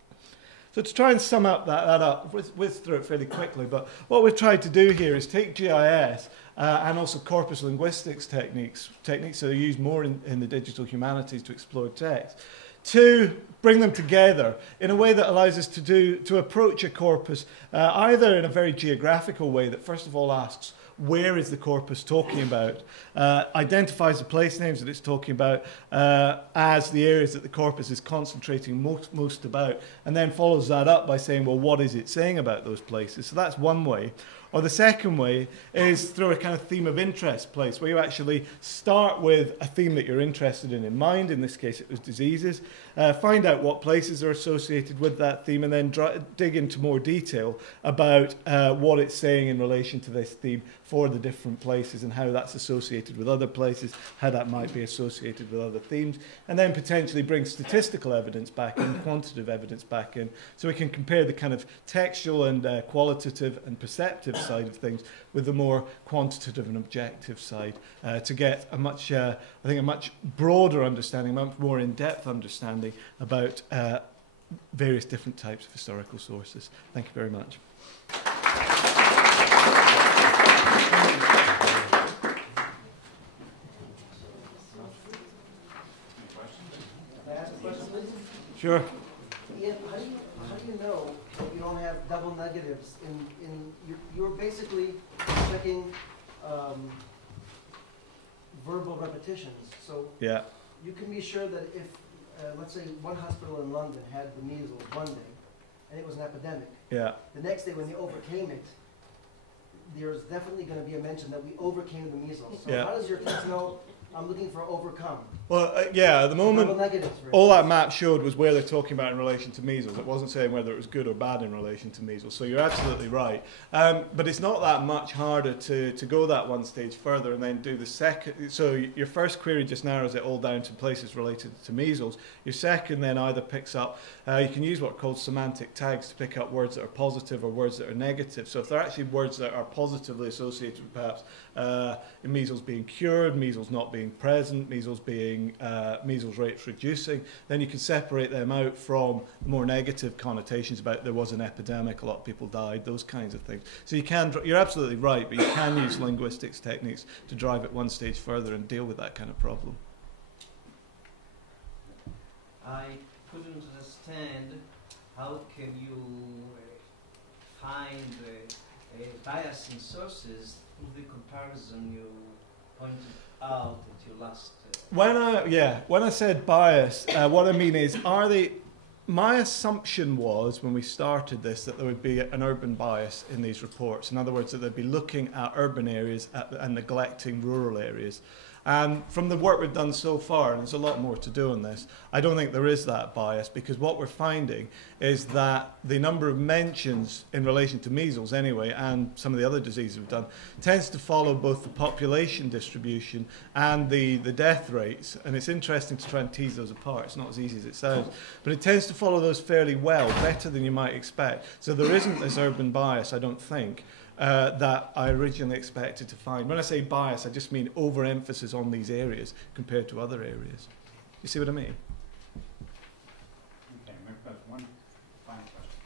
So to try and sum up that up, whiz through it fairly quickly, but what we've tried to do here is take GIS and also corpus linguistics techniques that are used more in the digital humanities to explore text, to bring them together in a way that allows us to approach a corpus either in a very geographical way that first of all asks, where is the corpus talking about, identifies the place names that it's talking about as the areas that the corpus is concentrating most about, and then follows that up by saying, well, what is it saying about those places? So that's one way. Or the second way is through a kind of theme of interest place, where you actually start with a theme that you're interested in mind. In this case, it was diseases. Find out what places are associated with that theme, and then dig into more detail about what it's saying in relation to this theme for the different places and how that's associated with other places, how that might be associated with other themes, and then potentially bring statistical evidence back in, quantitative evidence back in, so we can compare the kind of textual and qualitative and perceptive side of things with the more quantitative and objective side to get a much, I think, a much broader understanding, a much more in-depth understanding about various different types of historical sources. Thank you very much. Sure. Ian, how do you know that you don't have double negatives you're basically checking verbal repetitions. So yeah, you can be sure that if, let's say, one hospital in London had the measles one day, and it was an epidemic. Yeah. The next day when they overcame it, there's definitely going to be a mention that we overcame the measles. So how does your text know I'm looking for overcome? Well, yeah, at the moment, all that map showed was where they're talking about in relation to measles. It wasn't saying whether it was good or bad in relation to measles. So you're absolutely right. But it's not that much harder to go that one stage further and then do the second. So your first query just narrows it all down to places related to measles. Your second then either picks up, you can use what are called semantic tags to pick up words that are positive or words that are negative. So if they're actually words that are positively associated with perhaps measles being cured, measles not being present, measles being measles rates reducing, then you can separate them out from the more negative connotations about there was an epidemic, a lot of people died, those kinds of things. So you can, you're absolutely right, but you can use linguistics techniques to drive it one stage further and deal with that kind of problem. I couldn't understand how can you find bias in sources through the comparison you pointed out at your last. When I said bias, what I mean is, my assumption was when we started this that there would be an urban bias in these reports. In other words, that they'd be looking at urban areas and neglecting rural areas. And from the work we've done so far, and there's a lot more to do on this, I don't think there is that bias, because what we're finding is that the number of mentions in relation to measles anyway, and some of the other diseases we've done, tends to follow both the population distribution and the death rates. And it's interesting to try and tease those apart. It's not as easy as it sounds. But it tends to follow those fairly well, better than you might expect. So there isn't this urban bias, I don't think, that I originally expected to find. When I say bias, I just mean overemphasis on these areas compared to other areas. You see what I mean? Okay, maybe that's one final question.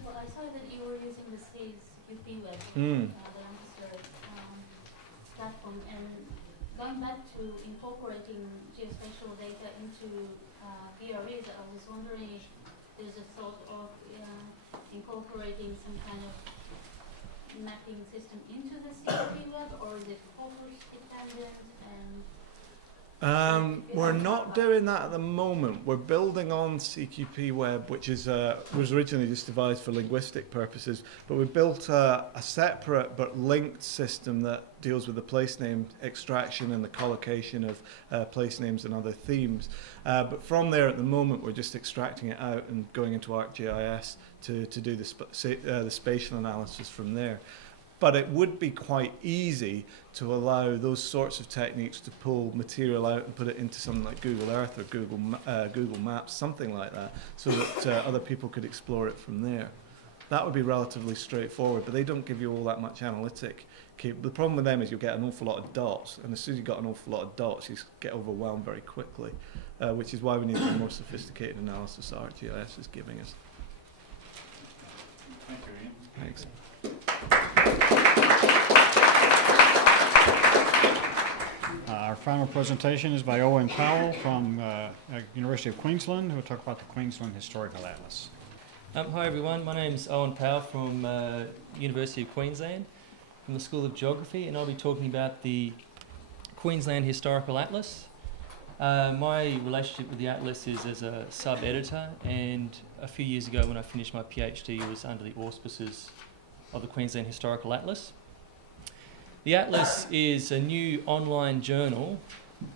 Well, I saw that you were using the CQP web, Mm. the Lancaster platform, and going back to incorporating geospatial data into VREs, I was wondering if there's a thought of incorporating some kind of mapping system into the CQP web, or is it focus dependent? And We're not doing that at the moment. We're building on CQP Web, which is was originally just devised for linguistic purposes, but we built a separate but linked system that deals with the place name extraction and the collocation of place names and other themes. But from there at the moment, we're just extracting it out and going into ArcGIS to do the spatial analysis from there. But it would be quite easy to allow those sorts of techniques to pull material out and put it into something like Google Earth or Google Maps, something like that, so that other people could explore it from there. That would be relatively straightforward, but they don't give you all that much analytic. The problem with them is you'll get an awful lot of dots, and as soon as you've got an awful lot of dots, you get overwhelmed very quickly, which is why we need the more sophisticated analysis ArcGIS is giving us. Thank you, Ian. Thanks. Our final presentation is by Owen Powell from University of Queensland, who will talk about the Queensland Historical Atlas. Hi everyone, my name's Owen Powell from University of Queensland, from the School of Geography, and I'll be talking about the Queensland Historical Atlas. My relationship with the Atlas is as a sub-editor, and a few years ago when I finished my PhD, it was under the auspices of the Queensland Historical Atlas. The Atlas is a new online journal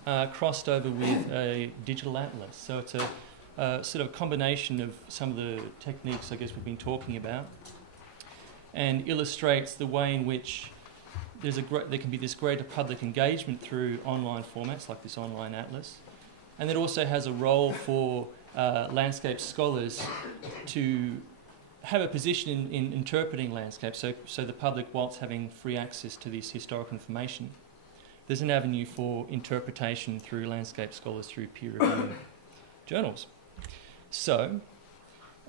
crossed over with a digital atlas. So it's a sort of combination of some of the techniques I guess we've been talking about, and illustrates the way in which there can be this greater public engagement through online formats like this online atlas. And it also has a role for landscape scholars to have a position in interpreting landscapes, so the public, whilst having free access to this historical information, there's an avenue for interpretation through landscape scholars through peer-reviewed journals. So,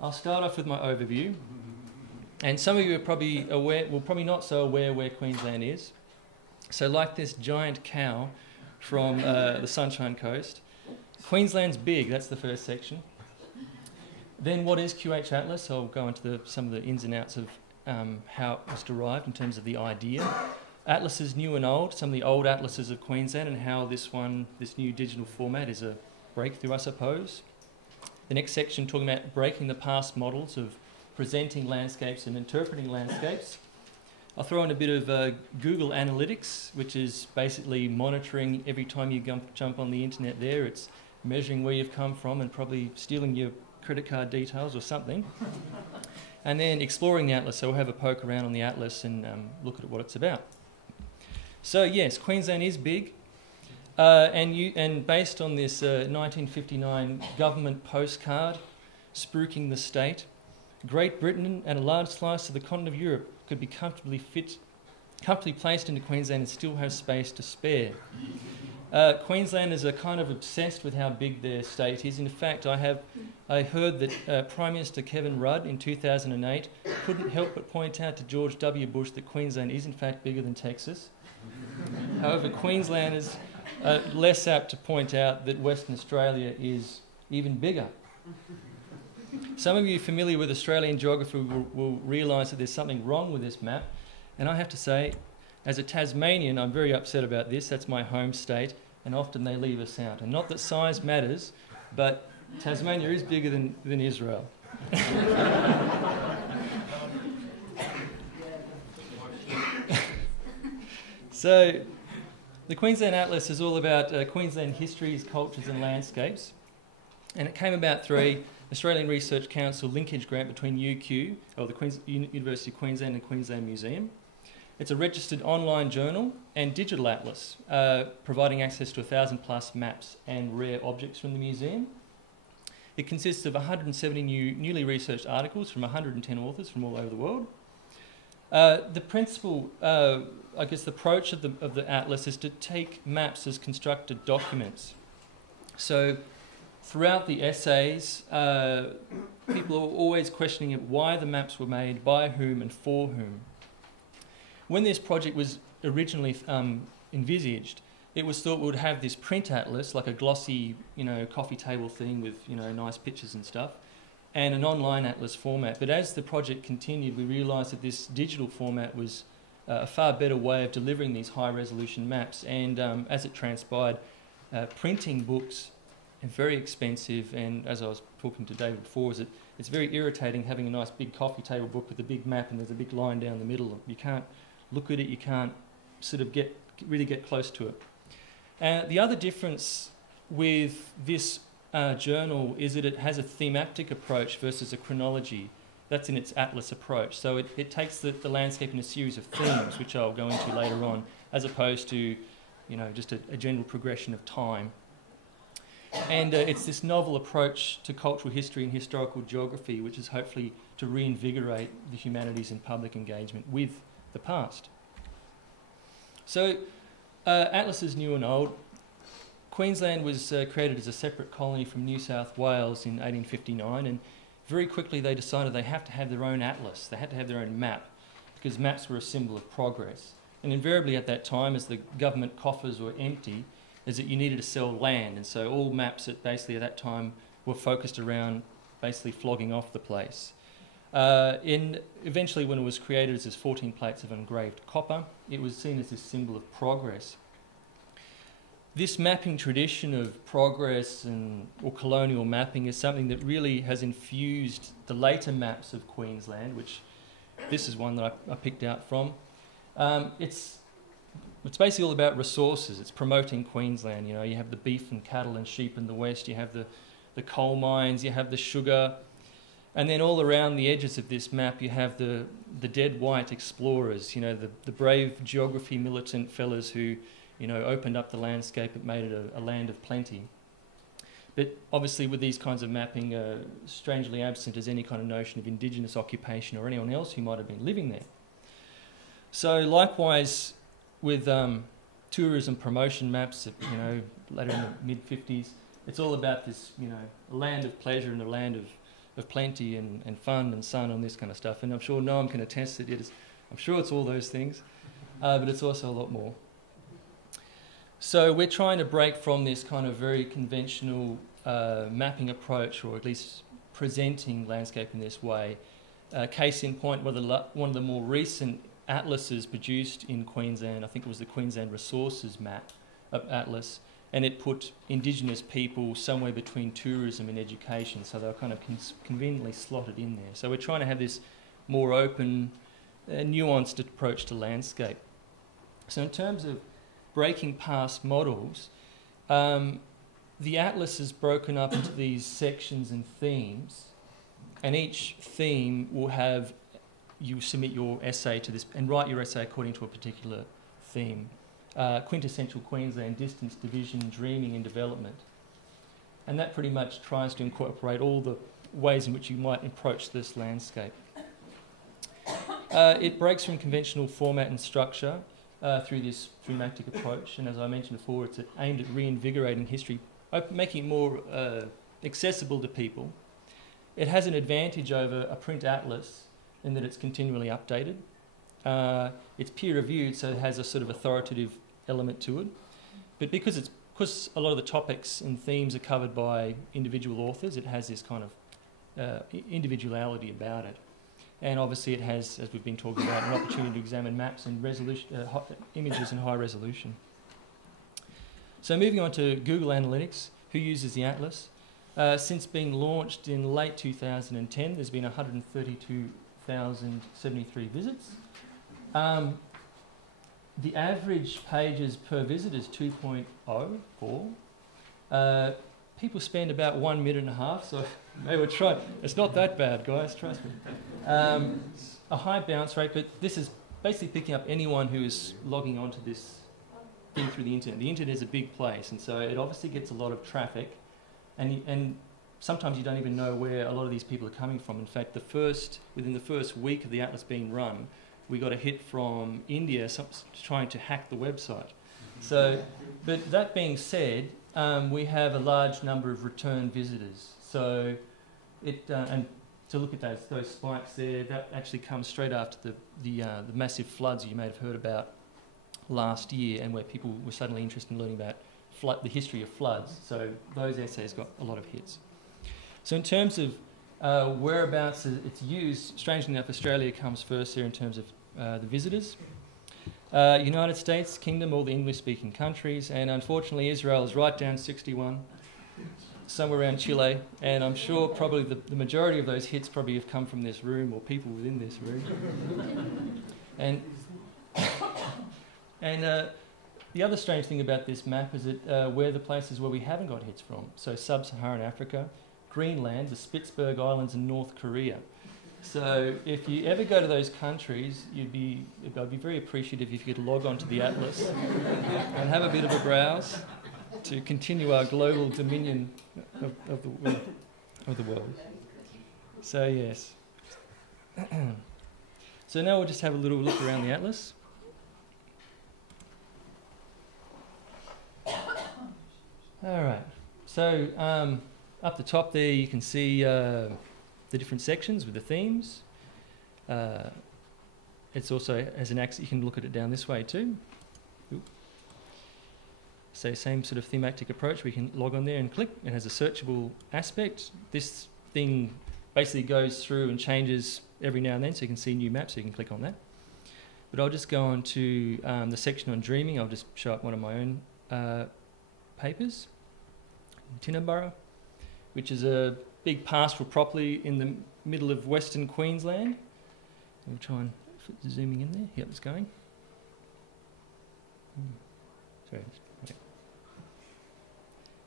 I'll start off with my overview, and some of you are probably aware, well, probably not so aware where Queensland is. So, like this giant cow from the Sunshine Coast, Queensland's big. That's the first section. Then what is QH Atlas? I'll go into some of the ins and outs of how it was derived in terms of the idea. Atlases new and old, some of the old atlases of Queensland, and how this new digital format is a breakthrough, I suppose. The next section talking about breaking the past models of presenting landscapes and interpreting landscapes. I'll throw in a bit of Google Analytics, which is basically monitoring every time you jump on the internet there. It's measuring where you've come from and probably stealing your credit card details or something. And then exploring the atlas, so we'll have a poke around on the atlas and look at what it's about. So yes, Queensland is big, and based on this 1959 government postcard spruiking the state, Great Britain and a large slice of the continent of Europe could be comfortably placed into Queensland and still have space to spare. Queenslanders are kind of obsessed with how big their state is. In fact, I heard that Prime Minister Kevin Rudd in 2008 couldn't help but point out to George W. Bush that Queensland is in fact bigger than Texas. However, Queenslanders are less apt to point out that Western Australia is even bigger. Some of you familiar with Australian geography will realise that there's something wrong with this map, and I have to say, as a Tasmanian, I'm very upset about this. That's my home state, and often they leave us out. And not that size matters, but Tasmania is bigger than Israel. So, the Queensland Atlas is all about Queensland histories, cultures and landscapes. And it came about through a Australian Research Council linkage grant between UQ, or the University of Queensland and Queensland Museum. It's a registered online journal and digital atlas, providing access to 1,000+ maps and rare objects from the museum. It consists of 170 newly researched articles from 110 authors from all over the world. The principal, I guess, the approach of the atlas is to take maps as constructed documents. So throughout the essays, people are always questioning why the maps were made, by whom and for whom. When this project was originally envisaged, it was thought we would have this print atlas, like a glossy, coffee table thing with, nice pictures and stuff, and an online atlas format. But as the project continued, we realised that this digital format was a far better way of delivering these high-resolution maps. And as it transpired, printing books are very expensive, and as I was talking to David before, it's very irritating having a nice big coffee table book with a big map and there's a big line down the middle. You can't look at it, you can't sort of really get close to it. The other difference with this journal is that it has a thematic approach versus a chronology. That's in its atlas approach. So it takes the landscape in a series of themes, which I'll go into later on, as opposed to just a general progression of time. And it's this novel approach to cultural history and historical geography, which is hopefully to reinvigorate the humanities and public engagement with the past. So Atlas is new and old. Queensland was created as a separate colony from New South Wales in 1859, and very quickly they decided they have to have their own atlas. They had to have their own map, because maps were a symbol of progress. And invariably at that time, as the government coffers were empty, is that you needed to sell land, and so all maps basically at that time were focused around basically flogging off the place. Eventually, when it was created as 14 plates of engraved copper, it was seen as this symbol of progress. This mapping tradition of progress or colonial mapping is something that really has infused the later maps of Queensland, which this is one that I picked out from. It's basically all about resources. It's promoting Queensland. You have the beef and cattle and sheep in the west, you have the coal mines, you have the sugar, and then all around the edges of this map you have the dead white explorers, the brave geography militant fellas who opened up the landscape and made it a land of plenty. But obviously with these kinds of mapping, strangely absent is any kind of notion of indigenous occupation or anyone else who might have been living there. So likewise with tourism promotion maps, later in the mid-50s, it's all about this, a land of pleasure and a land of plenty and fun and sun and this kind of stuff. And I'm sure Noam can attest that I'm sure it's all those things, but it's also a lot more. So we're trying to break from this kind of very conventional mapping approach, or at least presenting landscape in this way. Case in point, one of the more recent atlases produced in Queensland, I think it was the Queensland Resources Atlas, and it put Indigenous people somewhere between tourism and education, so they were kind of conveniently slotted in there. So we're trying to have this more open, nuanced approach to landscape. So in terms of breaking past models, the atlas is broken up into these sections and themes, and each theme will have, you submit your essay to this and write your essay according to a particular theme. Quintessential Queensland, distance, division, dreaming and development. And that pretty much tries to incorporate all the ways in which you might approach this landscape. It breaks from conventional format and structure through this thematic approach, and as I mentioned before, it's aimed at reinvigorating history, making it more accessible to people. It has an advantage over a print atlas in that it's continually updated. It's peer-reviewed, so it has a sort of authoritative element to it. But because a lot of the topics and themes are covered by individual authors, it has this kind of individuality about it. And obviously it has, as we've been talking about, an opportunity to examine maps and images in high resolution. So moving on to Google Analytics, who uses the Atlas. Since being launched in late 2010, there's been 132,073 visits. the average pages per visit is 2.04. People spend about 1.5 minutes, so maybe we'll try. It's not that bad, guys, trust me. A high bounce rate, but this is basically picking up anyone who is logging onto this thing through the internet. The internet is a big place, and so it obviously gets a lot of traffic, and sometimes you don't even know where a lot of these people are coming from. In fact, within the first week of the Atlas being run, we got a hit from India trying to hack the website. So, but that being said, we have a large number of return visitors. So, and to look at those spikes there, that actually comes straight after the massive floods you may have heard about last year, and where people were suddenly interested in learning about the history of floods. So those essays got a lot of hits. So in terms of whereabouts it's used, strangely enough, Australia comes first there in terms of the visitors. United States, Kingdom, all the English-speaking countries, and unfortunately Israel is right down 61, somewhere around Chile, and I'm sure probably the majority of those hits probably have come from this room or people within this room. And the other strange thing about this map is that where the places where we haven't got hits from, so sub-Saharan Africa, Greenland, the Spitsberg Islands and North Korea. So if you ever go to those countries, I'd be very appreciative if you could log on to the Atlas and have a bit of a browse to continue our global dominion of the world. So yes. So now we'll just have a little look around the Atlas. All right. So up the top there, you can see the different sections with the themes. It's also has an axis. You can look at it down this way too. Oop. So same sort of thematic approach. We can log on there and click. It has a searchable aspect. This thing basically goes through and changes every now and then, so you can see new maps. So you can click on that. But I'll just go on to the section on dreaming. I'll just show up one of my own papers. Tinnaburra, which is a big pastoral property in the middle of Western Queensland. We'll try and fit the zooming in there. Yep, it's going. Sorry, okay.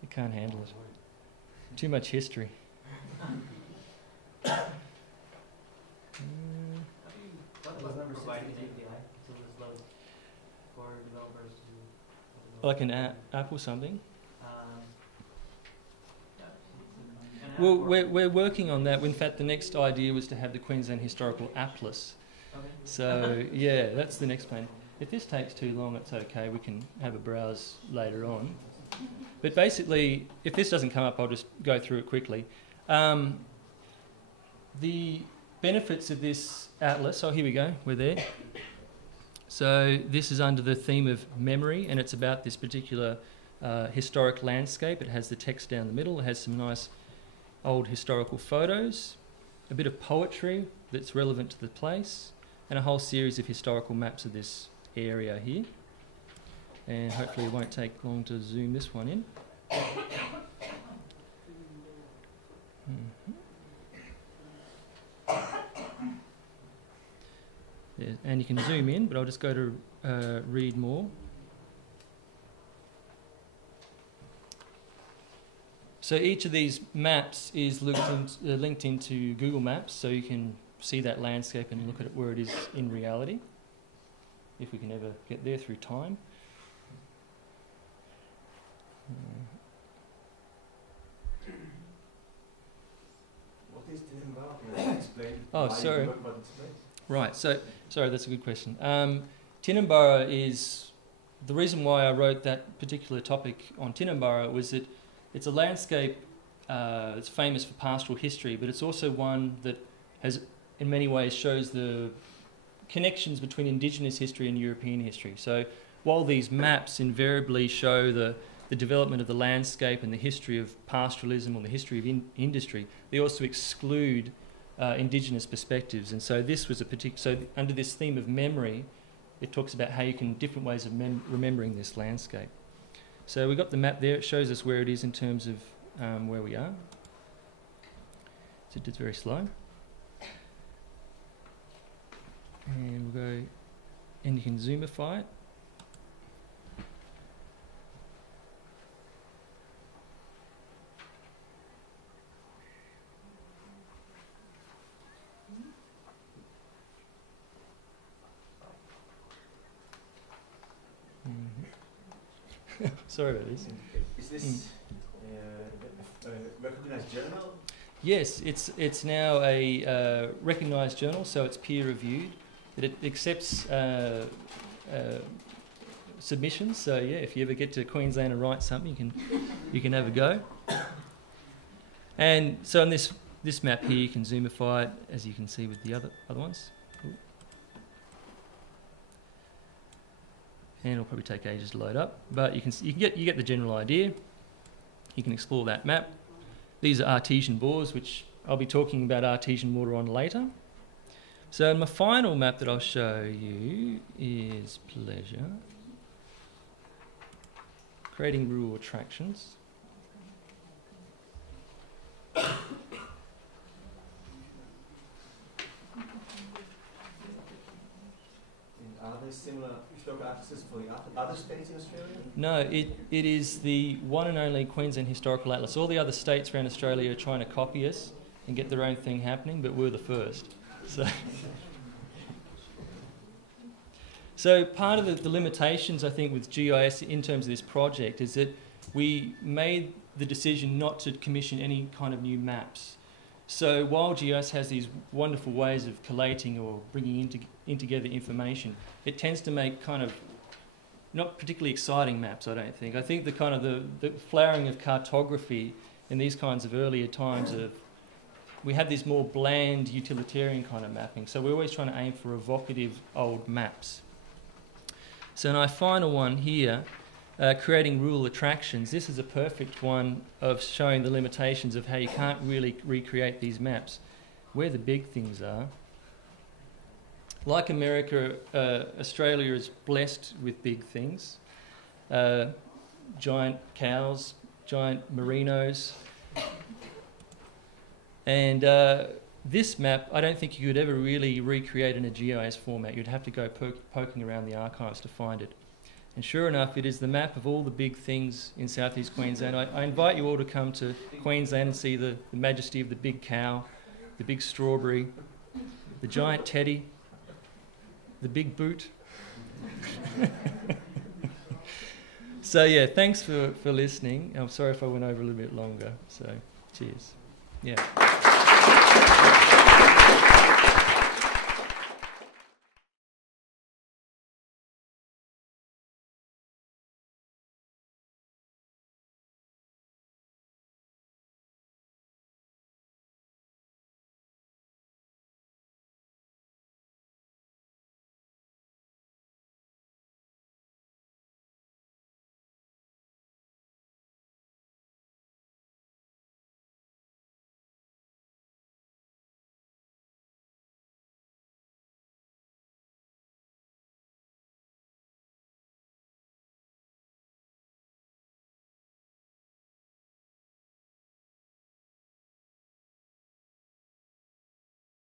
You can't handle it. Too much history. Like an app or something? Well, we're working on that. In fact, the next idea was to have the Queensland Historical Atlas. So, yeah, that's the next plan. If this takes too long, it's okay. We can have a browse later on. But basically, if this doesn't come up, I'll just go through it quickly. The benefits of this atlas, here we go, we're there. So this is under the theme of memory, and it's about this particular historic landscape. It has the text down the middle. It has some nice old historical photos, a bit of poetry that's relevant to the place, and a whole series of historical maps of this area here. And hopefully it won't take long to zoom this one in. Yeah, and you can zoom in, but I'll just go to read more. So each of these maps is linked into Google Maps, so you can see that landscape and look at it where it is in reality, if we can ever get there through time. What is Tinnaburra? Explain. Oh, sorry. Right, so, sorry, that's a good question. Tinnaburra is, the reason why I wrote that particular topic on Tinnaburra was that it's a landscape that's famous for pastoral history, but it's also one that has, in many ways, shows the connections between Indigenous history and European history. So while these maps invariably show the development of the landscape and the history of pastoralism or the history of industry, they also exclude Indigenous perspectives. And so this was so under this theme of memory, it talks about how you can, different ways of remembering this landscape. So we've got the map there. It shows us where it is in terms of where we are. So it's very slow. And we'll go, and you can zoomify it. Sorry about this. Is this a recognized journal? Yes, it's now a recognised journal, so it's peer reviewed. It accepts submissions. So yeah, if you ever get to Queensland and write something, you can have a go. And so on this map here, you can zoomify it, as you can see with the other ones. And it'll probably take ages to load up, but you get the general idea. You can explore that map. These are artesian bores, which I'll be talking about artesian water on later. So my final map that I'll show you is creating rural attractions. Are there similar historical atlases for the other states in Australia? No, it is the one and only Queensland Historical Atlas. All the other states around Australia are trying to copy us and get their own thing happening, but we're the first. So part of the limitations, I think, with GIS in terms of this project is that we made the decision not to commission any kind of new maps. So while GIS has these wonderful ways of collating or bringing in together information, it tends to make kind of not particularly exciting maps, I don't think. I think the kind of the flowering of cartography in these kinds of earlier times we have this more bland utilitarian kind of mapping. So we're always trying to aim for evocative old maps. So my final one here, creating rural attractions. This is a perfect one of showing the limitations of how you can't really recreate these maps. Where the big things are. Like America, Australia is blessed with big things. Giant cows, giant merinos. And this map, I don't think you could ever really recreate in a GIS format. You'd have to go poking around the archives to find it. And sure enough, it is the map of all the big things in southeast Queensland. I invite you all to come to Queensland and see the majesty of the big cow, the big strawberry, the giant teddy, the big boot. So yeah, thanks for listening. I'm sorry if I went over a little bit longer. So cheers. Yeah.